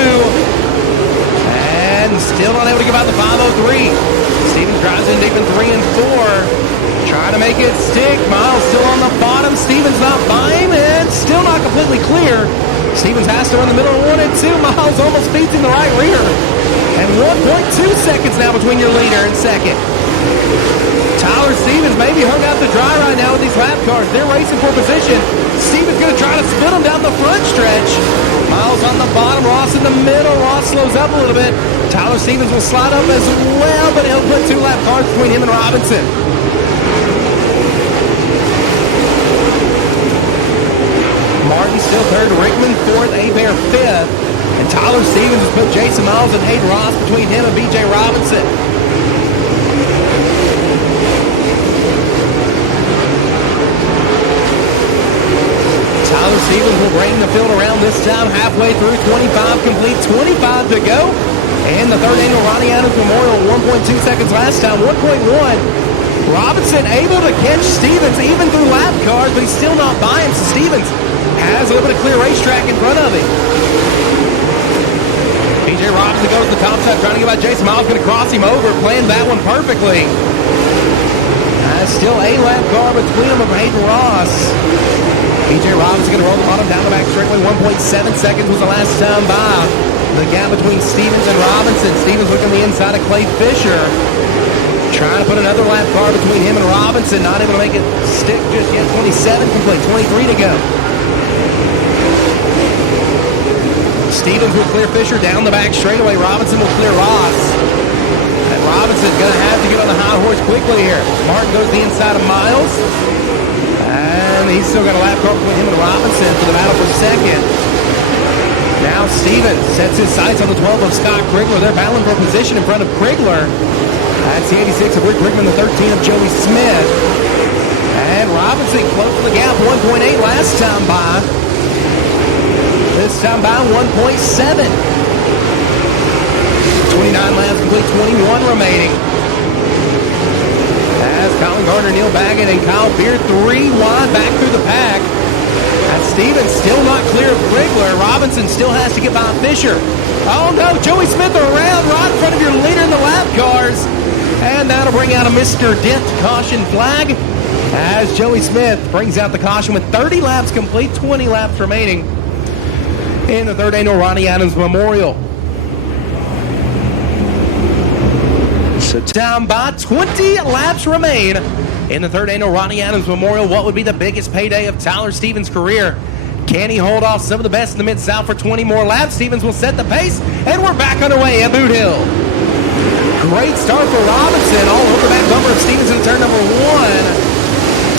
And still not able to give out the 503. Stevens drives in deep in 3 and 4. Trying to make it stick. Miles still on the bottom. Stevens not by him, and still not completely clear. Stevens has to run the middle of 1 and 2. Miles almost beats in the right rear. And 1.2 seconds now between your leader and second. Tyler Stevens may be hung out to dry right now with these lap cars. They're racing for position. Stevens going to try to spin them down the front stretch. Miles on the bottom, Ross in the middle. Ross slows up a little bit. Tyler Stevens will slide up as well, but he'll put 2 lap cars between him and Robinson. Martin still 3rd, Rickman 4th, Abear 5th. And Tyler Stevens has put Jason Miles and Hayden Ross between him and B.J. Robinson. Tyler Stevens will bring the field around this time, halfway through, 25 complete, 25 to go. And the 3rd annual Ronny Adams Memorial, 1.2 seconds last time, 1.1. Robinson able to catch Stevens even through lap cars, but he's still not by him. So Stevens has a little bit of clear racetrack in front of him. PJ Robinson goes to the top side, trying to get by Jason Miles, going to cross him over, playing that one perfectly. Still a lap car between them of Hayden Ross. PJ Robinson going to roll the bottom down the back straightaway. 1.7 seconds was the last time by. The gap between Stevens and Robinson. Stevens looking on the inside of Clay Fisher. Trying to put another lap car between him and Robinson. Not able to make it stick just yet. 27 complete. 23 to go. Stevens will clear Fisher down the back straightaway. Robinson will clear Ross. And Robinson's going to have to get on the high horse quickly here. Martin goes to the inside of Miles. And he's still got a lap car between him and Robinson for the battle for second. Now Stevens sets his sights on the 12 of Scott Krigler. They're battling for position in front of Krigler. That's the 86 of Rick Rickman, the 13 of Joey Smith. And Robinson closing the gap 1.8 last time by. This time by 1.7. 29 laps complete, 21 remaining. As Colin Gardner, Neil Baggett, and Kyle Beard 3 wide back through the pack. And Stevens still not clear of Krigler. Robinson still has to get by Fisher. Oh no, Joey Smith around right in front of your leader in the lap cars. And that'll bring out a Mr. Dent caution flag as Joey Smith brings out the caution with 30 laps complete, 20 laps remaining in the third annual Ronnie Adams Memorial. So down by 20 laps remain in the third annual Ronnie Adams Memorial. What would be the biggest payday of Tyler Stevens' career? Can he hold off some of the best in the Mid-South for 20 more laps? Stevens will set the pace, and we're back underway at Boothill. Great start for Robinson, all over the back bumper of Stevens in turn number one.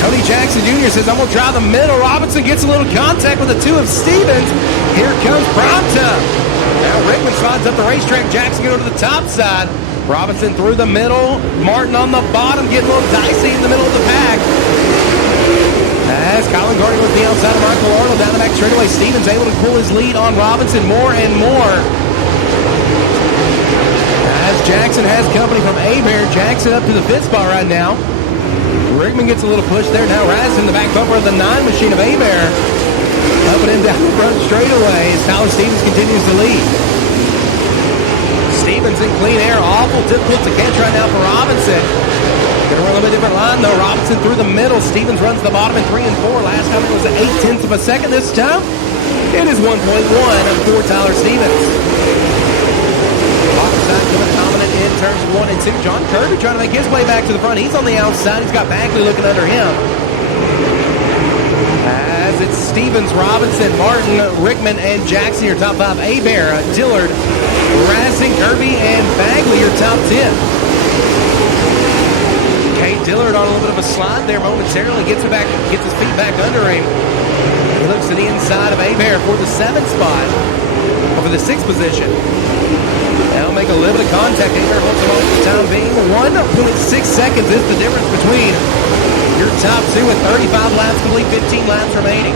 Tony Jackson Jr. says, I'm going to drive the middle. Robinson gets a little contact with the two of Stevens. Here comes prime time. Now Rickman slides up the racetrack. Jackson go to the top side. Robinson through the middle. Martin on the bottom, getting a little dicey in the middle of the pack. As Colin Gardner goes to the outside of Michael Arnold down the back straightaway. Stevens able to pull his lead on Robinson more and more. As Jackson has company from Abear. Jackson up to the fifth spot right now. Rickman gets a little push there. Now Raz in the back bumper of the 9 machine of Abear. Helping him down the front straightaway as Tyler Stevens continues to lead. Stevens in clean air. Awful difficult to catch right now for Robinson. Going to run a little bit different line though. Robinson through the middle. Stevens runs the bottom in 3 and 4. Last time it was 0.8 of a second. This time it is 1.1 for Tyler Stevens. Bottom side coming dominant in turns 1 and 2. John Kirby trying to make his way back to the front. He's on the outside. He's got Bagley looking under him. As it's Stevens, Robinson, Martin, Rickman, and Jackson, your top 5. Abear, Dillard, Rassing, Kirby, and Bagley, your top 10. Kate Dillard on a little bit of a slide there momentarily, gets his feet back under him. He looks to the inside of Abear for the 7th spot, or for the 6th position. They'll make a little bit of contact. Abear holds him on for the time being. 1.6 seconds is the difference between your top 2 with 35 laps complete, 15 laps remaining.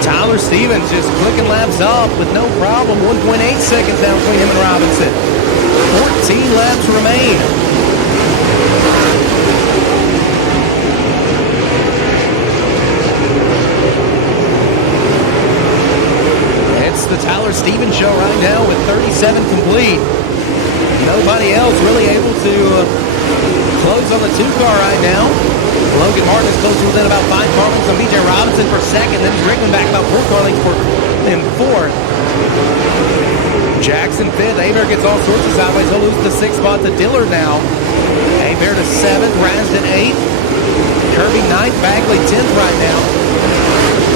Tyler Stevens just clicking laps off with no problem. 1.8 seconds down between him and Robinson. 14 laps remain. It's the Tyler Stevens show right now with 37 complete. Nobody else really able to close on the 2 car right now. Logan Martin is close to within about 5 car lengths on BJ Robinson for second. Then Rickman back about 4 car lengths in fourth. Jackson 5th. Abear gets all sorts of sideways. He'll lose the 6th spot to Dillard now. Abear to 7th. Rasden 8th. Kirby 9th. Bagley 10th right now.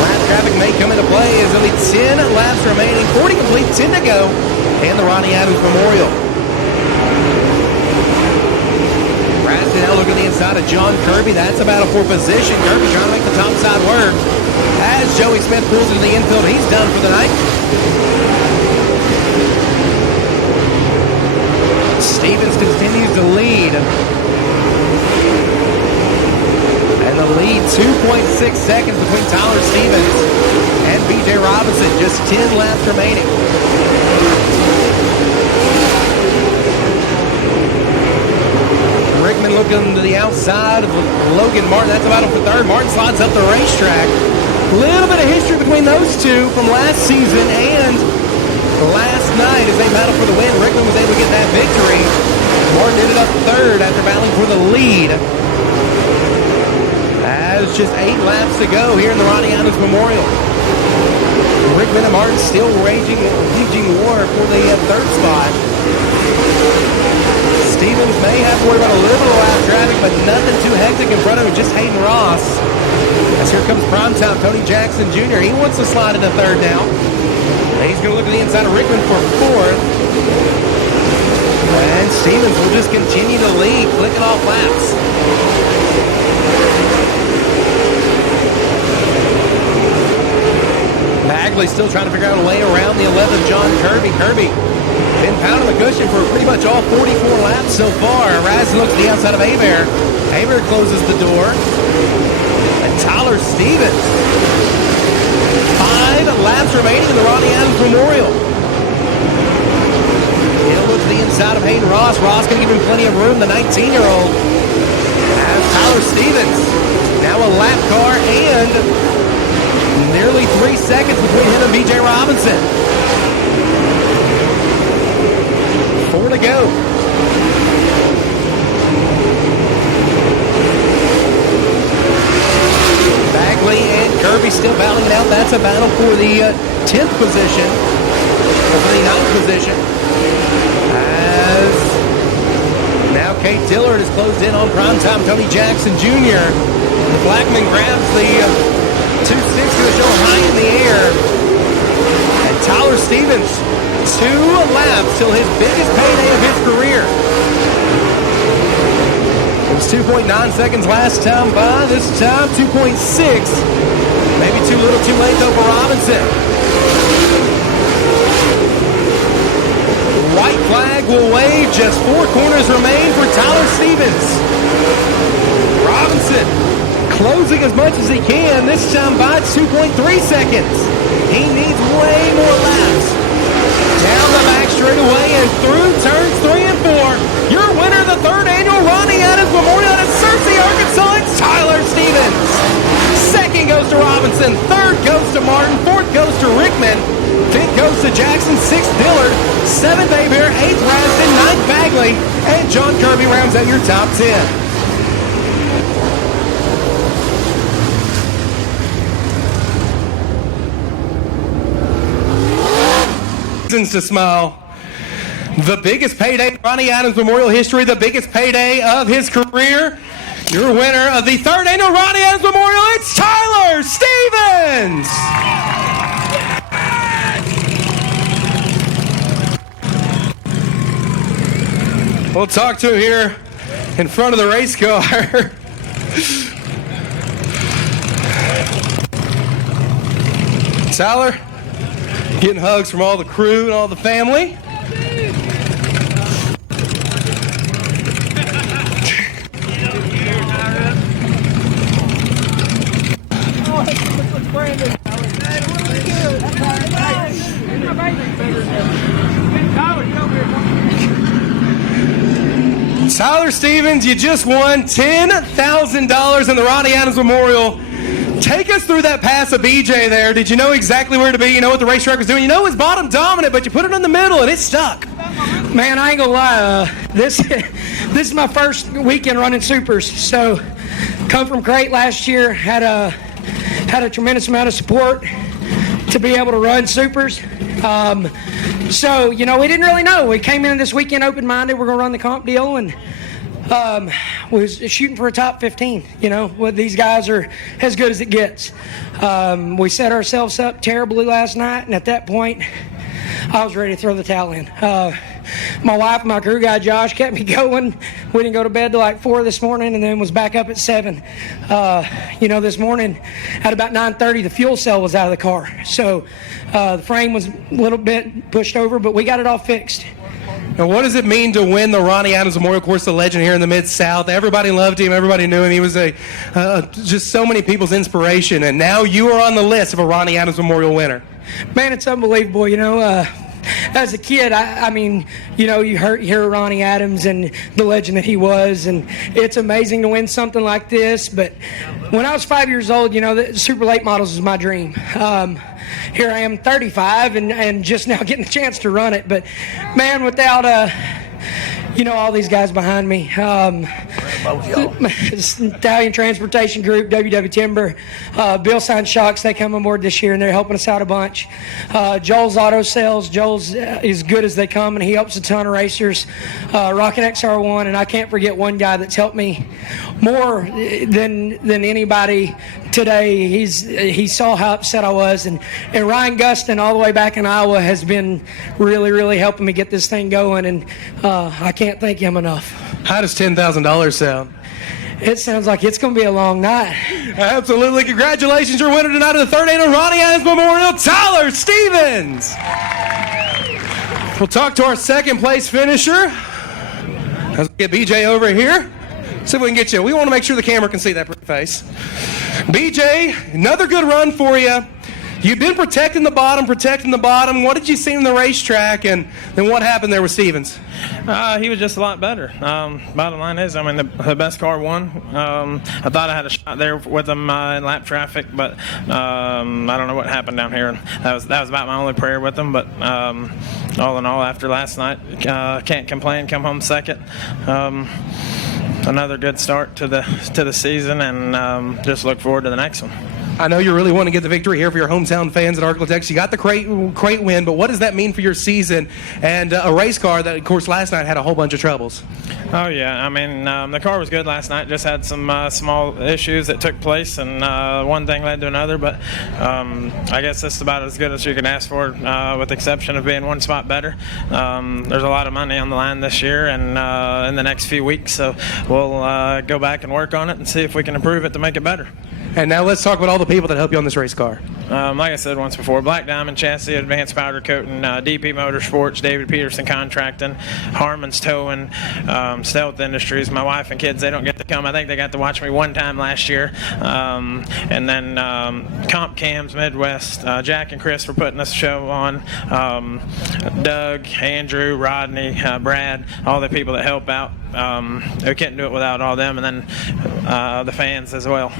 Lap traffic may come into play as only 10 laps remaining. 40 complete, 10 to go in the Ronnie Adams Memorial. Now look at the inside of John Kirby. That's a battle for position. Kirby trying to make the top side work. As Joey Smith pulls into the infield, he's done for the night. Stevens continues to lead. And the lead 2.6 seconds between Tyler Stevens and BJ Robinson. Just 10 laps remaining. looking to the outside of Logan Martin. That's a battle for third. Martin slides up the racetrack. A little bit of history between those two from last season and last night as they battled for the win. Rickman was able to get that victory. Martin ended up third after battling for the lead. As just 8 laps to go here in the Ronny Adams Memorial. Rickman and Martin still waging war for the third spot. Stevens may have to worry about a little bit of lap traffic, but nothing too hectic in front of him, just Hayden Ross. As here comes primetime Tony Jackson Jr. He wants to slide into third now. He's going to look at the inside of Rickman for fourth. And Stevens will just continue to lead, clicking off laps. Bagley still trying to figure out a way around the 11th John Kirby. Kirby been pounding the cushion for pretty much all 44 laps so far. Razin looks to the outside of Hebert. Hebert closes the door. And Tyler Stevens. 5 laps remaining in the Ronny Adams Memorial. He'll look to the inside of Hayden Ross. Ross going to give him plenty of room, the 19-year-old. As Tyler Stevens, now a lap car and nearly 3 seconds between him and B.J. Robinson. 4 to go. Bagley and Kirby still battling it out. That's a battle for the 10th position, or for the 9th position. As now Kate Dillard is closed in on primetime Tony Jackson Jr. The Blackman grabs the 260 to show high in the air. And Tyler Stevens, 2 laps till his biggest payday of his career. It was 2.9 seconds last time by. This time 2.6. Maybe too little too late though for Robinson. White flag will wave. Just 4 corners remain for Tyler Stevens. Robinson closing as much as he can. This time by 2.3 seconds. He needs way more laps. Down the back straightaway and through turns 3 and 4. Your winner of the 3rd annual Ronny Adams Memorial at Searcy, Arkansas, it's Tyler Stevens. 2nd goes to Robinson. 3rd goes to Martin. 4th goes to Rickman. 5th goes to Jackson. 6th Dillard. 7th Hebert. 8th Raston. 9th Bagley. And John Kirby rounds out your top 10. To smile. The biggest payday in Ronny Adams Memorial history, the biggest payday of his career. Your winner of the 3rd annual Ronny Adams Memorial, it's Tyler Stevens. We'll talk to him here in front of the race car. Tyler, getting hugs from all the crew and all the family. Tyler Stevens, you just won $10,000 in the Ronny Adams Memorial. Take us through that pass of BJ there. Did you know exactly where to be? You know what the racetrack was doing? You know it was bottom dominant, but you put it in the middle and it stuck. Man, I ain't gonna lie. This is my first weekend running supers. So, come from Crate last year, had a tremendous amount of support to be able to run supers. So, you know, we didn't really know. We came in this weekend open-minded. We're gonna run the comp deal, and was shooting for a top 15. You know, well, these guys are as good as it gets. We set ourselves up terribly last night, and at that point, I was ready to throw the towel in. My wife and my crew guy Josh kept me going. We didn't go to bed till like 4 this morning, and then was back up at 7. You know, this morning at about 9:30, the fuel cell was out of the car, so the frame was a little bit pushed over, but we got it all fixed. Now, what does it mean to win the Ronny Adams Memorial? Of course, the legend here in the Mid-South. Everybody loved him. Everybody knew him. He was just so many people's inspiration. And now you are on the list of a Ronny Adams Memorial winner. Man, it's unbelievable. You know, as a kid, I mean, you know, you hear Ronnie Adams and the legend that he was, and it's amazing to win something like this. But when I was 5 years old, you know, the Super Late Models was my dream. Here I am, 35, and just now getting the chance to run it. But man, without you know, all these guys behind me. Italian Transportation Group, WW Timber, Bill Sign Shocks, they come on board this year and they're helping us out a bunch. Joel's Auto Sales, Joel's as good as they come and he helps a ton of racers. Rocket XR1, and I can't forget one guy that's helped me more than anybody today. He saw how upset I was, and Ryan Gustin all the way back in Iowa has been really helping me get this thing going, and I can't thank him enough. How does $10,000 sound? It sounds like it's going to be a long night. Absolutely. Congratulations, your winner tonight of the third annual Ronny Adams Memorial, Tyler Stevens. We'll talk to our second place finisher. Let's get BJ over here. See if we can get you. We want to make sure the camera can see that pretty face. BJ, another good run for you. You've been protecting the bottom. What did you see in the racetrack, and then what happened there with Stevens? He was just a lot better. Bottom line is, I mean, the best car won. I thought I had a shot there with him in lap traffic, but I don't know what happened down here. That was about my only prayer with him. But all in all, after last night, can't complain. Come home second. Another good start to the season, and just look forward to the next one. I know you really want to get the victory here for your hometown fans at Arklatex. You got the crate win, but what does that mean for your season and a race car that, of course, last night had a whole bunch of troubles? Oh, yeah. I mean, the car was good last night. Just had some small issues that took place, and one thing led to another. But I guess this is about as good as you can ask for, with the exception of being one spot better. There's a lot of money on the line this year and in the next few weeks. So we'll go back and work on it and see if we can improve it to make it better. And now let's talk about all the people that help you on this race car. Like I said once before, Black Diamond Chassis, Advanced Powder Coating, DP Motorsports, David Peterson Contracting, Harmon's Towing, Stealth Industries. My wife and kids, they don't get to come. I think they got to watch me one time last year. And then Comp Cams Midwest, Jack and Chris for putting this show on. Doug, Andrew, Rodney, Brad, all the people that help out. We can't do it without all them, and then the fans as well.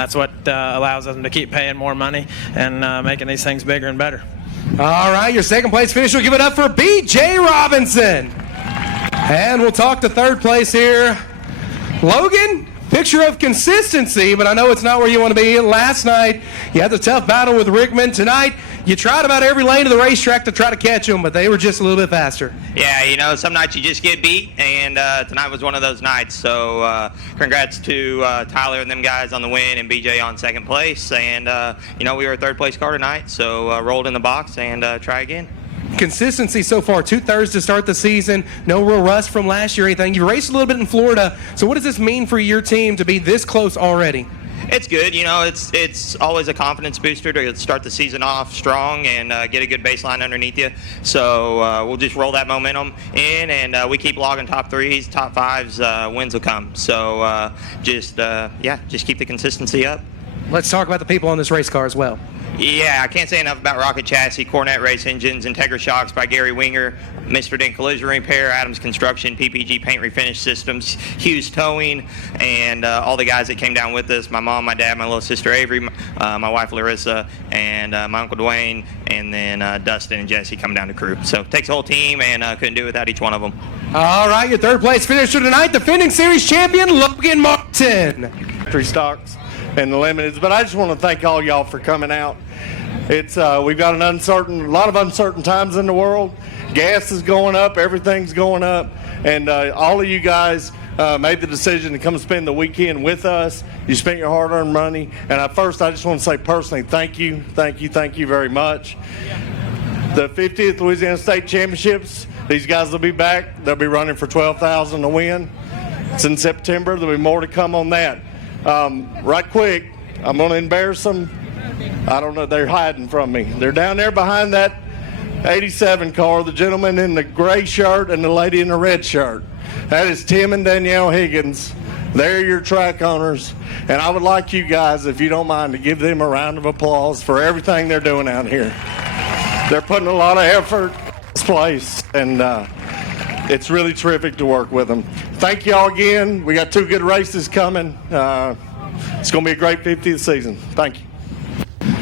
That's what allows them to keep paying more money and making these things bigger and better. All right, your second place finisher, we'll give it up for B.J. Robinson. And we'll talk to third place here. Logan, picture of consistency, but I know it's not where you want to be. Last night, you had the tough battle with Rickman. Tonight, you tried about every lane of the racetrack to try to catch them, but they were just a little bit faster. Yeah, you know, some nights you just get beat, and tonight was one of those nights. So congrats to Tyler and them guys on the win and BJ on second place. And, you know, we were a third place car tonight, so rolled in the box and try again. Consistency so far, 2/3 to start the season, no real rust from last year or anything. You raced a little bit in Florida, so what does this mean for your team to be this close already? It's good. You know, it's always a confidence booster to start the season off strong and get a good baseline underneath you. So we'll just roll that momentum in, and we keep logging top threes, top fives, wins will come. So just keep the consistency up. Let's talk about the people on this race car as well. Yeah, I can't say enough about Rocket Chassis, Cornet Race Engines, Integra Shocks by Gary Winger, Mr. Dent Collision Repair, Adams Construction, PPG Paint Refinish Systems, Hughes Towing, and all the guys that came down with us, my mom, my dad, my little sister Avery, my wife Larissa, and my uncle Dwayne, and then Dustin and Jesse come down to crew. So it takes a whole team, and couldn't do it without each one of them. All right, your third place finisher tonight, defending series champion Logan Martin. Factory stocks and the limiteds, but I just want to thank all y'all for coming out. It's we've got a lot of uncertain times in the world. Gas is going up, everything's going up, and all of you guys made the decision to come spend the weekend with us. You spent your hard-earned money, and first I just want to say personally, thank you very much. The 50th Louisiana State Championships, these guys will be back. They'll be running for $12,000 to win. It's in September. There'll be more to come on that. Right quick, I'm going to embarrass them. I don't know, they're hiding from me. They're down there behind that 87 car, the gentleman in the gray shirt and the lady in the red shirt. That is Tim and Danielle Higgins. They're your track owners. And I would like you guys, if you don't mind, to give them a round of applause for everything they're doing out here. They're putting a lot of effort. place, and it's really terrific to work with them. Thank you all again. We got 2 good races coming. It's going to be a great 50th season. Thank you.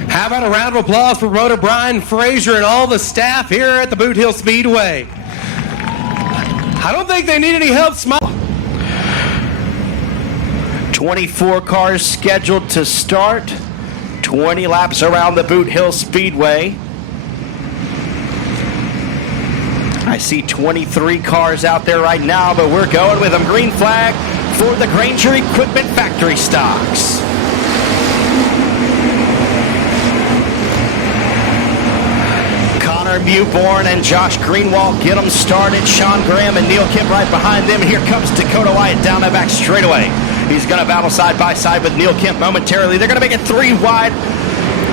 How about a round of applause for promoter Brian Frazier and all the staff here at the Boothill Speedway? I don't think they need any help. 24 cars scheduled to start. 20 laps around the Boothill Speedway. I see 23 cars out there right now, but we're going with them. Green flag for the Granger Equipment Factory stocks. Connor Mewborn and Josh Greenwald get them started. Sean Graham and Neil Kemp right behind them. Here comes Dakota Wyatt down the back straightaway. He's going to battle side by side with Neil Kemp momentarily. They're going to make it 3 wide,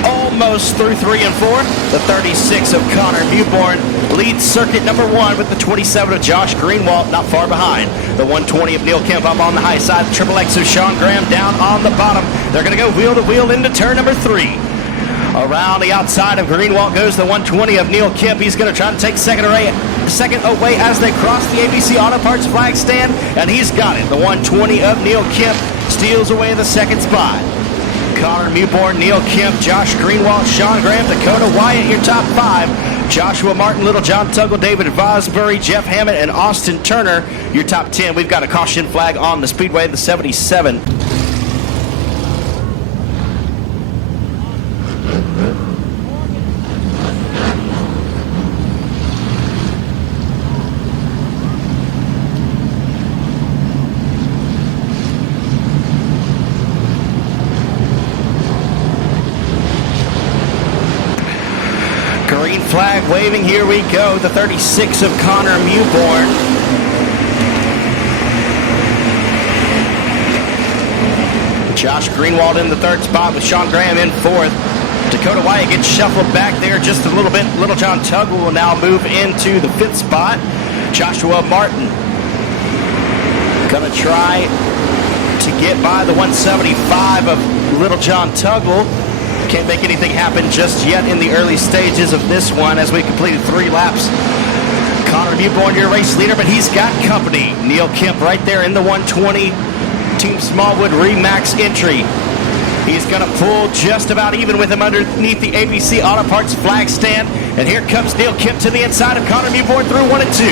almost through 3 and 4. The 36 of Connor Mewborn leads circuit number 1 with the 27 of Josh Greenwald not far behind. The 120 of Neil Kemp up on the high side. The triple X of Sean Graham down on the bottom. They're going to go wheel to wheel into turn number 3. Around the outside of Greenwald goes the 120 of Neil Kemp. He's going to try to take second away as they cross the ABC Auto Parts flag stand, and he's got it. The 120 of Neil Kemp steals away the second spot. Connor Mewborn, Neil Kemp, Josh Greenwald, Sean Graham, Dakota Wyatt, your top 5. Joshua Martin, Little John Tuggle, David Vosbury, Jeff Hammett, and Austin Turner, your top 10. We've got a caution flag on the Speedway, the 77. Green flag waving, here we go. The 36 of Connor Mewborn. Josh Greenwald in the 3rd spot with Sean Graham in 4th. Dakota Wyatt gets shuffled back there just a little bit. Little John Tuggle will now move into the 5th spot. Joshua Martin gonna try to get by the 175 of Little John Tuggle. Can't make anything happen just yet in the early stages of this one as we completed 3 laps. Connor Mewborn, your race leader, but he's got company. Neil Kemp right there in the 120 Team Smallwood Remax entry. He's going to pull just about even with him underneath the ABC Auto Parts flag stand. And here comes Neil Kemp to the inside of Connor Mewborn through 1 and 2.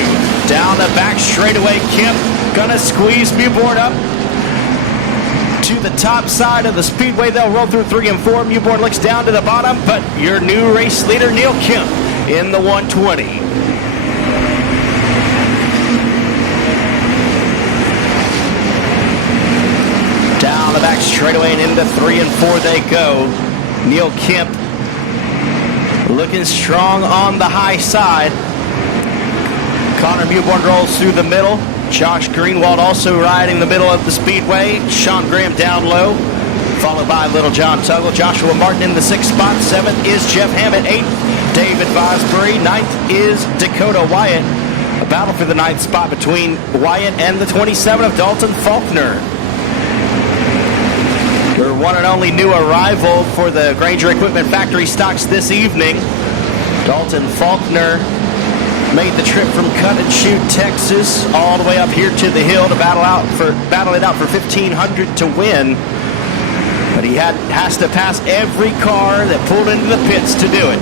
Down the back straightaway, Kemp going to squeeze Mewborn up to the top side of the Speedway. They'll roll through 3 and 4. Mewborn looks down to the bottom, but your new race leader, Neil Kemp, in the 120. Down the back straightaway and into 3 and 4 they go. Neil Kemp looking strong on the high side. Connor Mewborn rolls through the middle. Josh Greenwald also riding the middle of the Speedway. Sean Graham down low, followed by Little John Tuggle. Joshua Martin in the 6th spot. 7th is Jeff Hammett. 8th, David Vosbury. 9th is Dakota Wyatt. A battle for the 9th spot between Wyatt and the 27 of Dalton Faulkner. Your one and only new arrival for the Granger Equipment Factory stocks this evening. Dalton Faulkner made the trip from Cut and Shoot, Texas, all the way up here to the hill to battle it out for $1,500 to win. But he has to pass every car that pulled into the pits to do it.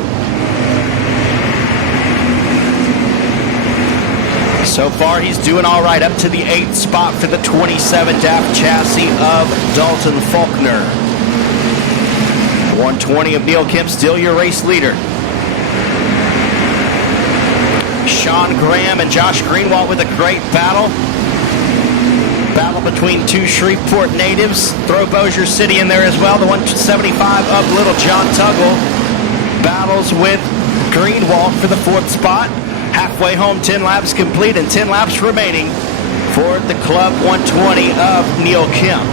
So far, he's doing all right, up to the 8th spot for the 27 DAF chassis of Dalton Faulkner. 120 of Neil Kemp, still your race leader. Sean Graham and Josh Greenwald with a great battle. Battle between 2 Shreveport natives. Throw Bossier City in there as well. The 175 of Little John Tuggle battles with Greenwald for the 4th spot. Halfway home, 10 laps complete and 10 laps remaining for the Club 120 of Neil Kemp.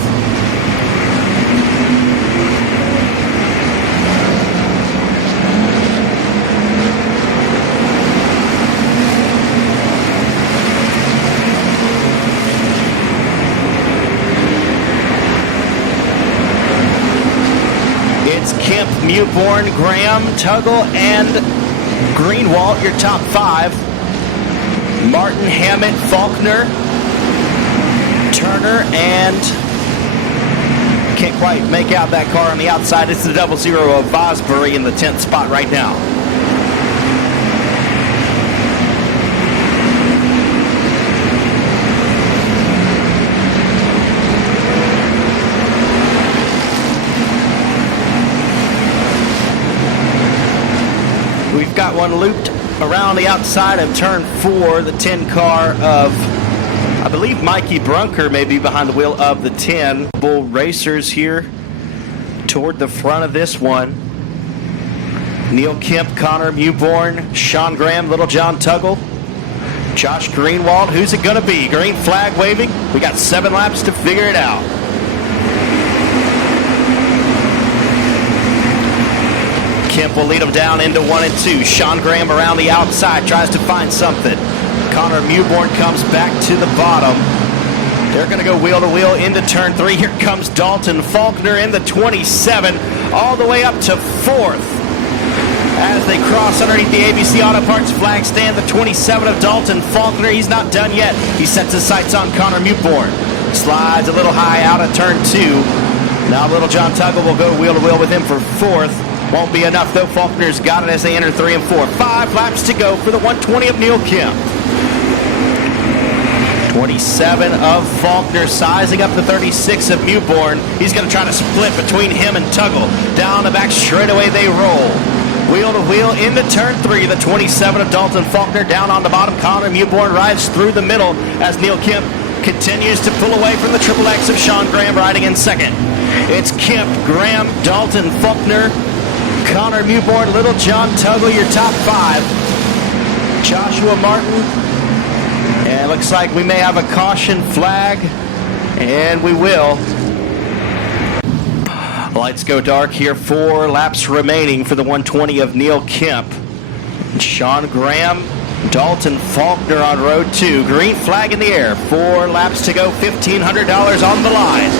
It's Kemp, Mewborn, Graham, Tuggle, and Greenwald, your top 5. Martin, Hammett, Faulkner, Turner, and can't quite make out that car on the outside. It's the 00 of Vosbury in the 10th spot right now. We've got one looped around the outside of turn 4, the 10 car of, I believe Mikey Brunker may be behind the wheel of the 10. Bull racers here toward the front of this one. Neil Kemp, Connor Mewborn, Sean Graham, Little John Tuggle, Josh Greenwald. Who's it going to be? Green flag waving. We got 7 laps to figure it out. Kemp will lead them down into 1 and 2. Sean Graham around the outside tries to find something. Connor Mewborn comes back to the bottom. They're going to go wheel to wheel into turn 3. Here comes Dalton Faulkner in the 27, all the way up to 4th. As they cross underneath the ABC Auto Parts flag stand, the 27 of Dalton Faulkner. He's not done yet. He sets his sights on Connor Mewborn. Slides a little high out of turn 2. Now Little John Tuggle will go wheel to wheel with him for 4th. Won't be enough, though. Faulkner's got it as they enter 3 and 4. 5 laps to go for the 120 of Neil Kemp. 27 of Faulkner sizing up the 36 of Mewborn. He's going to try to split between him and Tuggle. Down the back straightaway they roll. Wheel to wheel into turn 3. The 27 of Dalton Faulkner down on the bottom. Connor Mewborn rides through the middle as Neil Kemp continues to pull away from the Triple X of Sean Graham riding in second. It's Kemp, Graham, Dalton Faulkner, Connor Mewborn, Little John Tuggle, your top 5. Joshua Martin. And it looks like we may have a caution flag. And we will. Lights go dark here. 4 laps remaining for the 120 of Neil Kemp. Sean Graham, Dalton Faulkner on road 2. Green flag in the air. 4 laps to go. $1,500 on the line.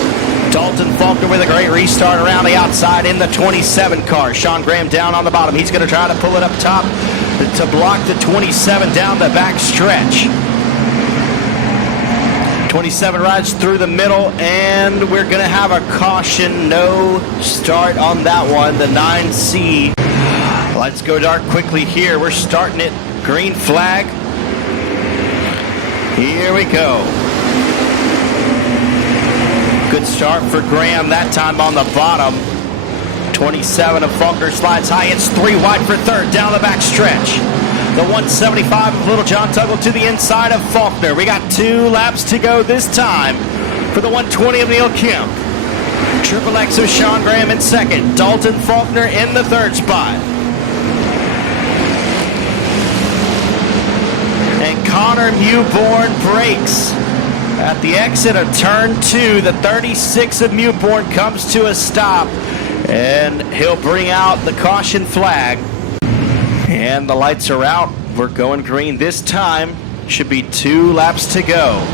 Dalton Faulkner with a great restart around the outside in the 27 car. Sean Graham down on the bottom. He's going to try to pull it up top to block the 27 down the back stretch. 27 rides through the middle, and we're going to have a caution. No start on that one. The 9C. Lights go dark quickly here. We're starting it. Green flag. Here we go. Good start for Graham, that time on the bottom. 27 of Faulkner slides high. It's 3 wide for 3rd down the back stretch. The 175 of Little John Tuggle to the inside of Faulkner. We got 2 laps to go this time for the 120 of Neil Kemp. Triple X of Sean Graham in 2nd. Dalton Faulkner in the 3rd spot. And Connor Mewborn breaks. At the exit of turn 2, the 36 of Mewborn comes to a stop, and he'll bring out the caution flag. And the lights are out. We're going green this time. Should be 2 laps to go.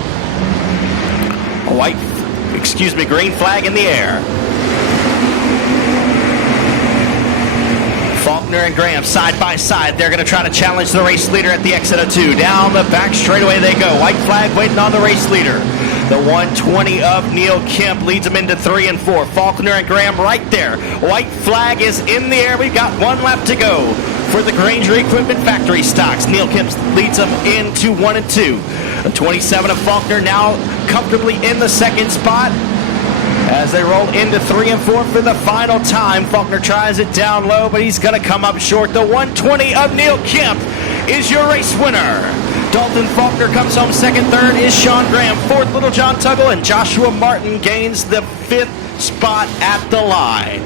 Green flag in the air. Faulkner and Graham side by side. They're going to try to challenge the race leader at the exit of 2. Down the back straightaway they go. White flag waiting on the race leader. The 120 of Neil Kemp leads them into 3 and 4. Faulkner and Graham right there. White flag is in the air. We've got 1 lap to go for the Granger Equipment Factory stocks. Neil Kemp leads them into 1 and 2. The 27 of Faulkner now comfortably in the 2nd spot. As they roll into 3 and 4 for the final time. Faulkner tries it down low, but he's going to come up short. The 120 of Neil Kemp is your race winner. Dalton Faulkner comes home 2nd. 3rd is Sean Graham. 4th, Little John Tuggle, and Joshua Martin gains the 5th spot at the line.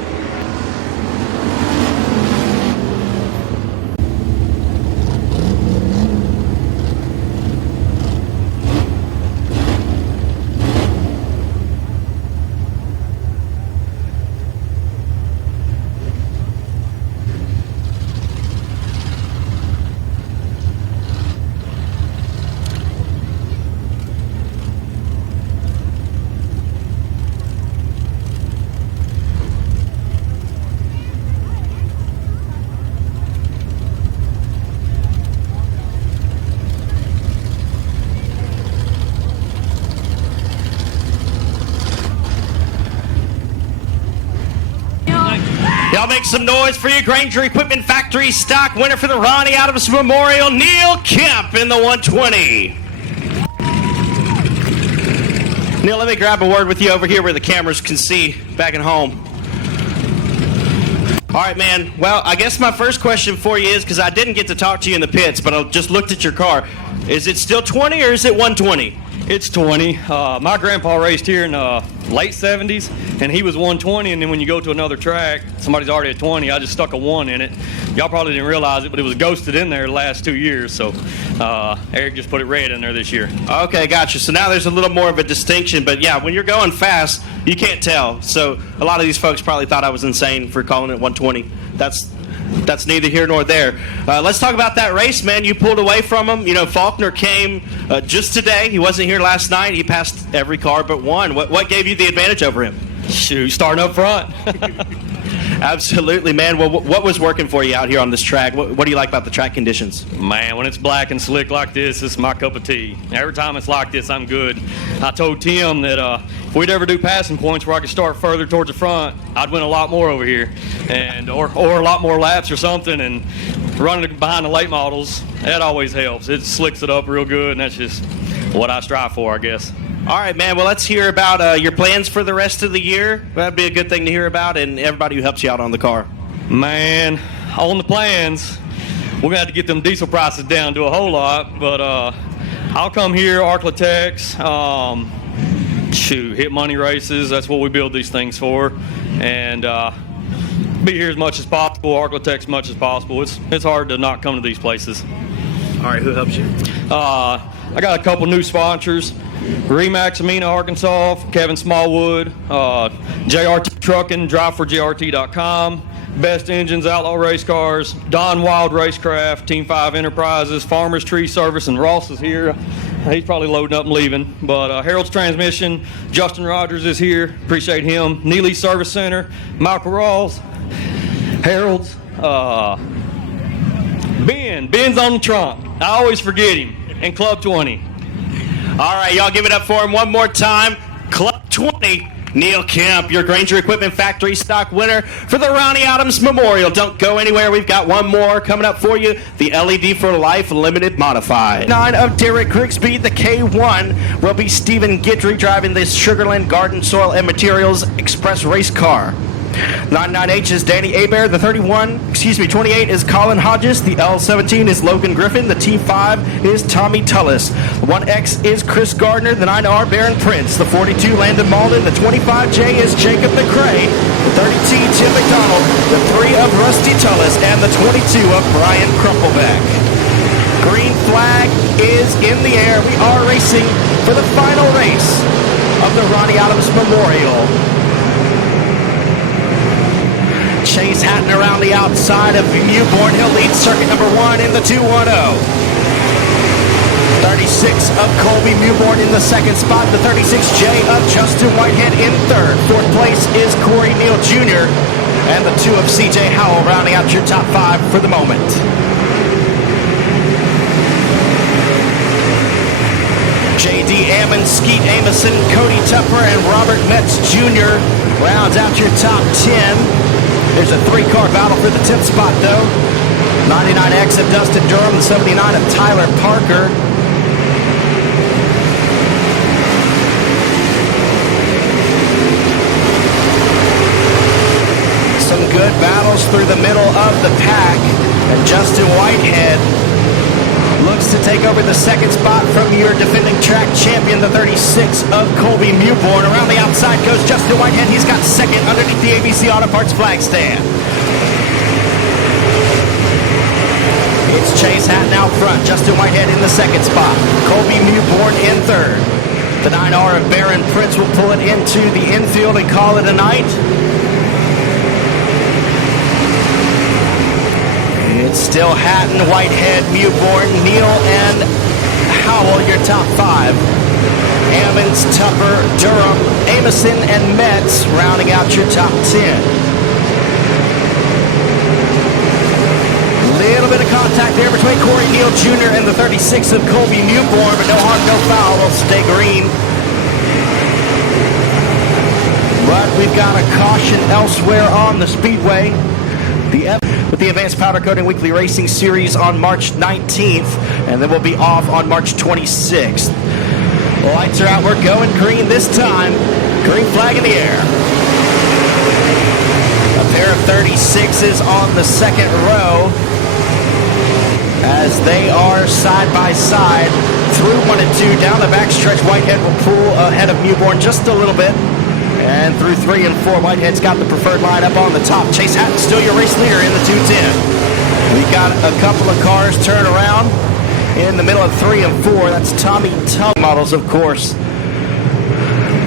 Y'all make some noise for your Granger Equipment Factory stock winner for the Ronny Adams Memorial, Neil Kemp in the 120. Neil, let me grab a word with you over here where the cameras can see back at home. All right, man. Well, I guess my first question for you is, because I didn't get to talk to you in the pits, but I just looked at your car. Is it still 20 or is it 120? It's 20. My grandpa raced here in the late 70s, and he was 120, and then when you go to another track, somebody's already at 20. I just stuck a 1 in it. Y'all probably didn't realize it, but it was ghosted in there the last 2 years, so Eric just put it red in there this year. Okay, gotcha. So now there's a little more of a distinction, but yeah, when you're going fast, you can't tell. So a lot of these folks probably thought I was insane for calling it 120. That's neither here nor there. Let's talk about that race, man. You pulled away from him. You know, Faulkner came just today. He wasn't here last night. He passed every car but one. What gave you the advantage over him? Shoot, starting up front. Absolutely, man. Well, what was working for you out here on this track? What do you like about the track conditions? Man, when it's black and slick like this, it's my cup of tea. Every time it's like this, I'm good. I told Tim that if we'd ever do passing points where I could start further towards the front, I'd win a lot more over here, and or a lot more laps or something. And running behind the late models, that always helps. It slicks it up real good, and that's just what I strive for, I guess. All right, man. Well, let's hear about your plans for the rest of the year. That'd be a good thing to hear about, and everybody who helps you out on the car. Man, on the plans, we're going to have to get them diesel prices down to a whole lot, but I'll come here, Arklatex, hit money races. That's what we build these things for, and be here as much as possible, Arklatex as much as possible. It's hard to not come to these places. All right, who helps you? I got a couple new sponsors. Remax Amina, Arkansas, Kevin Smallwood, JRT Trucking, driveforjrt.com, Best Engines, Outlaw Race Cars, Don Wild Racecraft, Team 5 Enterprises, Farmers Tree Service, and Ross is here. He's probably loading up and leaving. But Harold's Transmission, Justin Rogers is here. Appreciate him. Neely Service Center, Michael Rawls, Harold's, Ben's on the trunk. I always forget him. And Club 20. All right, y'all give it up for him one more time. Club 20, Neil Kemp, your Granger Equipment Factory stock winner for the Ronny Adams Memorial. Don't go anywhere. We've got one more coming up for you. The LED for Life Limited Modified. 9 of Derek Grigsby. The K1 will be Stephen Guidry driving this Sugarland Garden Soil and Materials Express race car. 99H is Danny Hebert. The 28 is Colin Hodges. The L17 is Logan Griffin. The T5 is Tommy Tullis. The 1X is Chris Gardner. The 9R, Baron Prince. The 42, Landon Malden. The 25J is Jacob McCrae. The 30T, Tim McDonald. The 3 of Rusty Tullis. And the 22 of Brian Crumpleback. Green flag is in the air. We are racing for the final race of the Ronny Adams Memorial. Chase Hatton around the outside of Mewborn. He'll lead circuit number 1 in the 210. 36 of Colby Mewborn in the second spot. The 36J of Justin Whitehead in third. Fourth place is Corey Neal Jr. And the 2 of CJ Howell rounding out your top 5 for the moment. J.D. Ammon, Skeet Amison, Cody Tupper, and Robert Metz Jr. rounds out your top 10. There's a 3-car battle for the 10th spot, though. 99X of Dustin Durham, the 79 of Tyler Parker. Some good battles through the middle of the pack. And Justin Whitehead looks to take over the second spot from your defending track champion, the 36 of Colby Mewborn. Around the outside goes Justin Whitehead. He's got second underneath the ABC Auto Parts flag stand. It's Chase Hatton out front. Justin Whitehead in the second spot. Colby Mewborn in third. The 9R of Baron Prince will pull it into the infield and call it a night. It's still Hatton, Whitehead, Mewborn, Neal, and Howell, your top 5. Ammons, Tupper, Durham, Amison, and Metz rounding out your top 10. Little bit of contact there between Corey Neal Jr. and the 36 of Colby Mewborn, but no harm, no foul. Will stay green. But we've got a caution elsewhere on the Speedway. With the Advanced Powder Coating Weekly Racing Series on March 19th, and then we'll be off on March 26th. The lights are out. We're going green this time. Green flag in the air. A pair of 36s on the second row as they are side by side through 1 and 2. Down the backstretch, Whitehead will pull ahead of Mewborn just a little bit. And through 3 and 4, Whitehead's got the preferred lineup on the top. Chase Hatton still your race leader in the 210. We've got a couple of cars turn around in the middle of 3 and 4. That's Tommy Tum models, of course.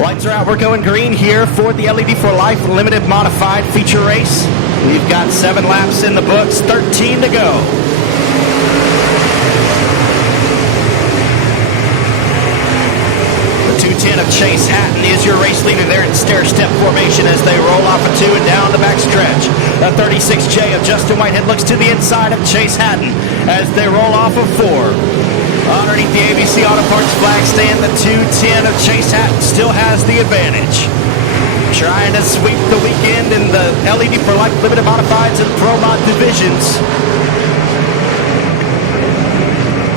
Lights are out. We're going green here for the LED for Life Limited Modified feature race. We've got 7 laps in the books, 13 to go. The 210 of Chase Hatton is your race leader there in stair-step formation as they roll off a 2 and down the back stretch. The 36J of Justin Whitehead looks to the inside of Chase Hatton as they roll off of 4. Underneath the ABC Auto Parts flag stand, the 210 of Chase Hatton still has the advantage. Trying to sweep the weekend in the LED for Life Limited Modifieds and Pro Mod divisions.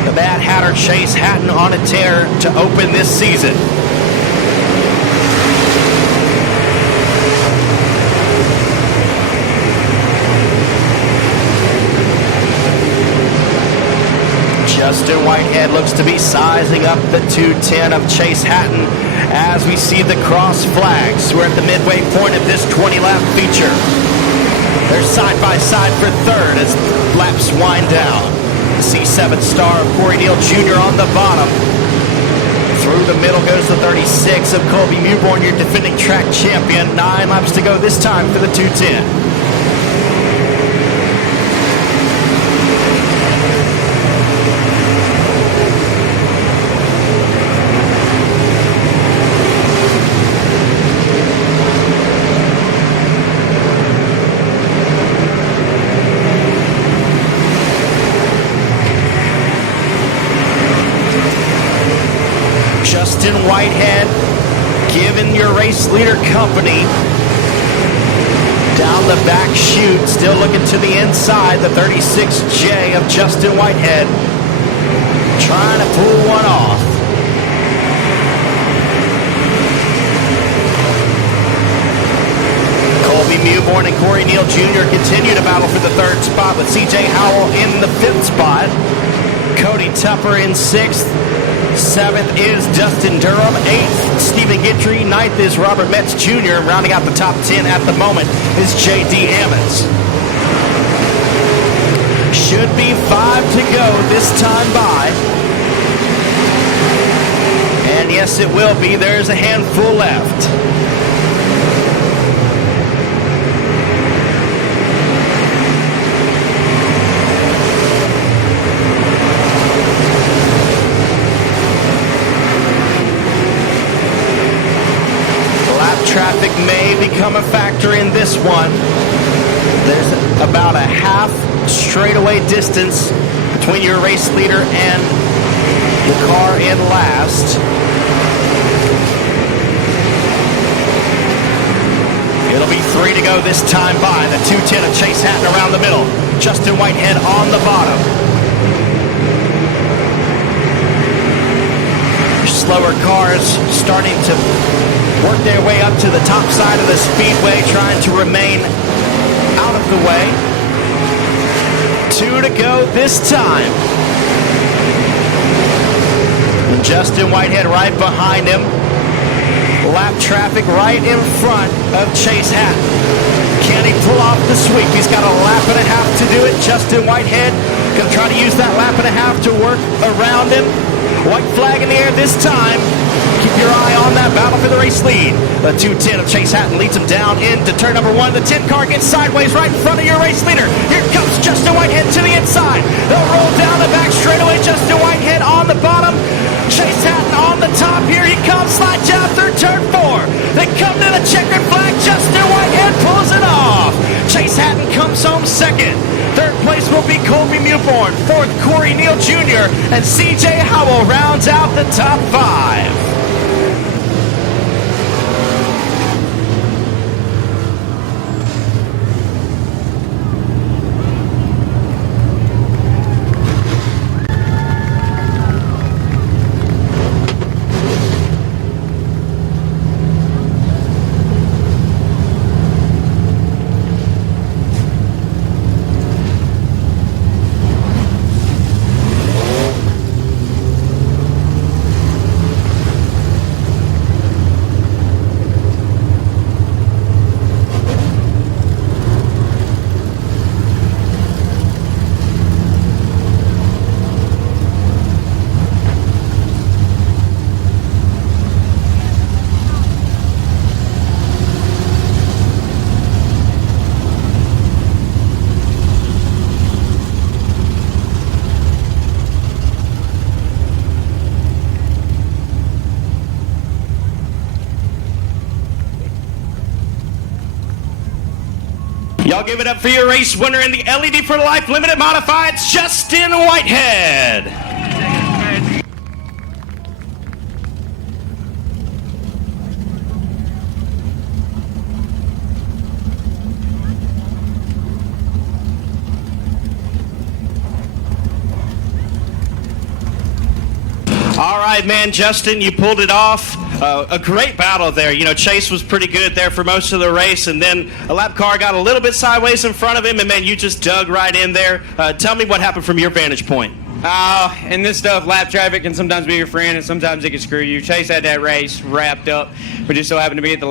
The Mad Hatter Chase Hatton on a tear to open this season. Justin Whitehead looks to be sizing up the 210 of Chase Hatton as we see the cross flags. We're at the midway point of this 20-lap feature. They're side by side for third as laps wind down. C7 star of Corey Neal Jr. on the bottom. Through the middle goes the 36 of Colby Mewborn, your defending track champion. 9 laps to go this time for the 210. Justin Whitehead giving your race leader company down the back chute, still looking to the inside, the 36J of Justin Whitehead trying to pull one off. Colby Mewborn and Corey Neal Jr. continue to battle for the 3rd spot with CJ Howell in the 5th spot. Cody Tupper in 6th. 7th is Dustin Durham. 8th, Stephen Gitry. 9th is Robert Metz Jr. Rounding out the top 10 at the moment is J.D. Ammons. Should be 5 to go this time by. And yes, it will be. There's a handful left. Traffic may become a factor in this one. There's about a half straightaway distance between your race leader and the car in last. It'll be 3 to go this time by. The 210 of Chase Hatton around the middle. Justin Whitehead on the bottom. Slower cars starting to work their way up to the top side of the Speedway, trying to remain out of the way. 2 to go this time. And Justin Whitehead right behind him. Lap traffic right in front of Chase Hatton. Can he pull off the sweep? He's got a lap and a half to do it. Justin Whitehead going to try to use that lap and a half to work around him. White flag in the air this time. Keep your eye on that battle for the race lead. The 210 of Chase Hatton leads him down into turn number 1. The 10 car gets sideways right in front of your race leader. Here comes Justin Whitehead to the inside. They'll roll down the back straightaway. Justin Whitehead on the bottom. Chase Hatton on the top. Here he comes. Slide down through turn 4. They come to the checkered flag. Justin Whitehead pulls it off. Chase Hatton comes home second. Third place will be Colby Mewborn. 4th, Corey Neal Jr. And CJ Howell rounds out the top 5. Y'all give it up for your race winner in the LED for Life Limited Modifieds, Justin Whitehead. All right, man, Justin, you pulled it off. A great battle there. You know, Chase was pretty good there for most of the race, and then a lap car got a little bit sideways in front of him, and man, you just dug right in there. Tell me what happened from your vantage point. And this stuff, lap traffic can sometimes be your friend, and sometimes it can screw you. Chase had that race wrapped up. We just so happened to be at the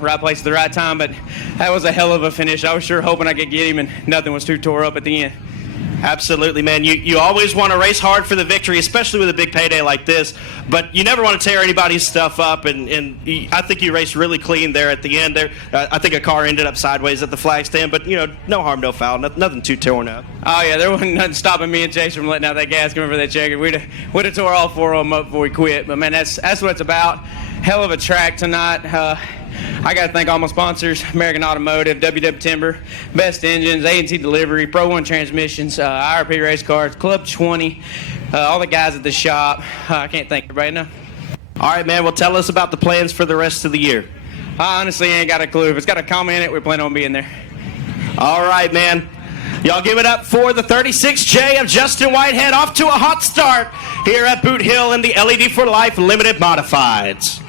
right place at the right time, but that was a hell of a finish. I was sure hoping I could get him, and nothing was too tore up at the end. Absolutely, man. You always want to race hard for the victory, especially with a big payday like this, but you never want to tear anybody's stuff up, and I think you raced really clean there at the end there. I think a car ended up sideways at the flag stand, but, you know, no harm, no foul, nothing too torn up. Oh, yeah, there wasn't nothing stopping me and Chase from letting out that gas coming for that checker. We'd have tore all four of them up before we quit, but, man, that's what it's about. Hell of a track tonight. I got to thank all my sponsors: American Automotive, WW Timber, Best Engines, A&T Delivery, Pro One Transmissions, IRP Race Cars, Club 20, all the guys at the shop. I can't thank everybody enough. All right, man. Well, tell us about the plans for the rest of the year. I honestly ain't got a clue. If it's got a comma in it, we plan on being there. All right, man. Y'all give it up for the 36J of Justin Whitehead, off to a hot start here at Boothill in the LED for Life Limited Modifieds.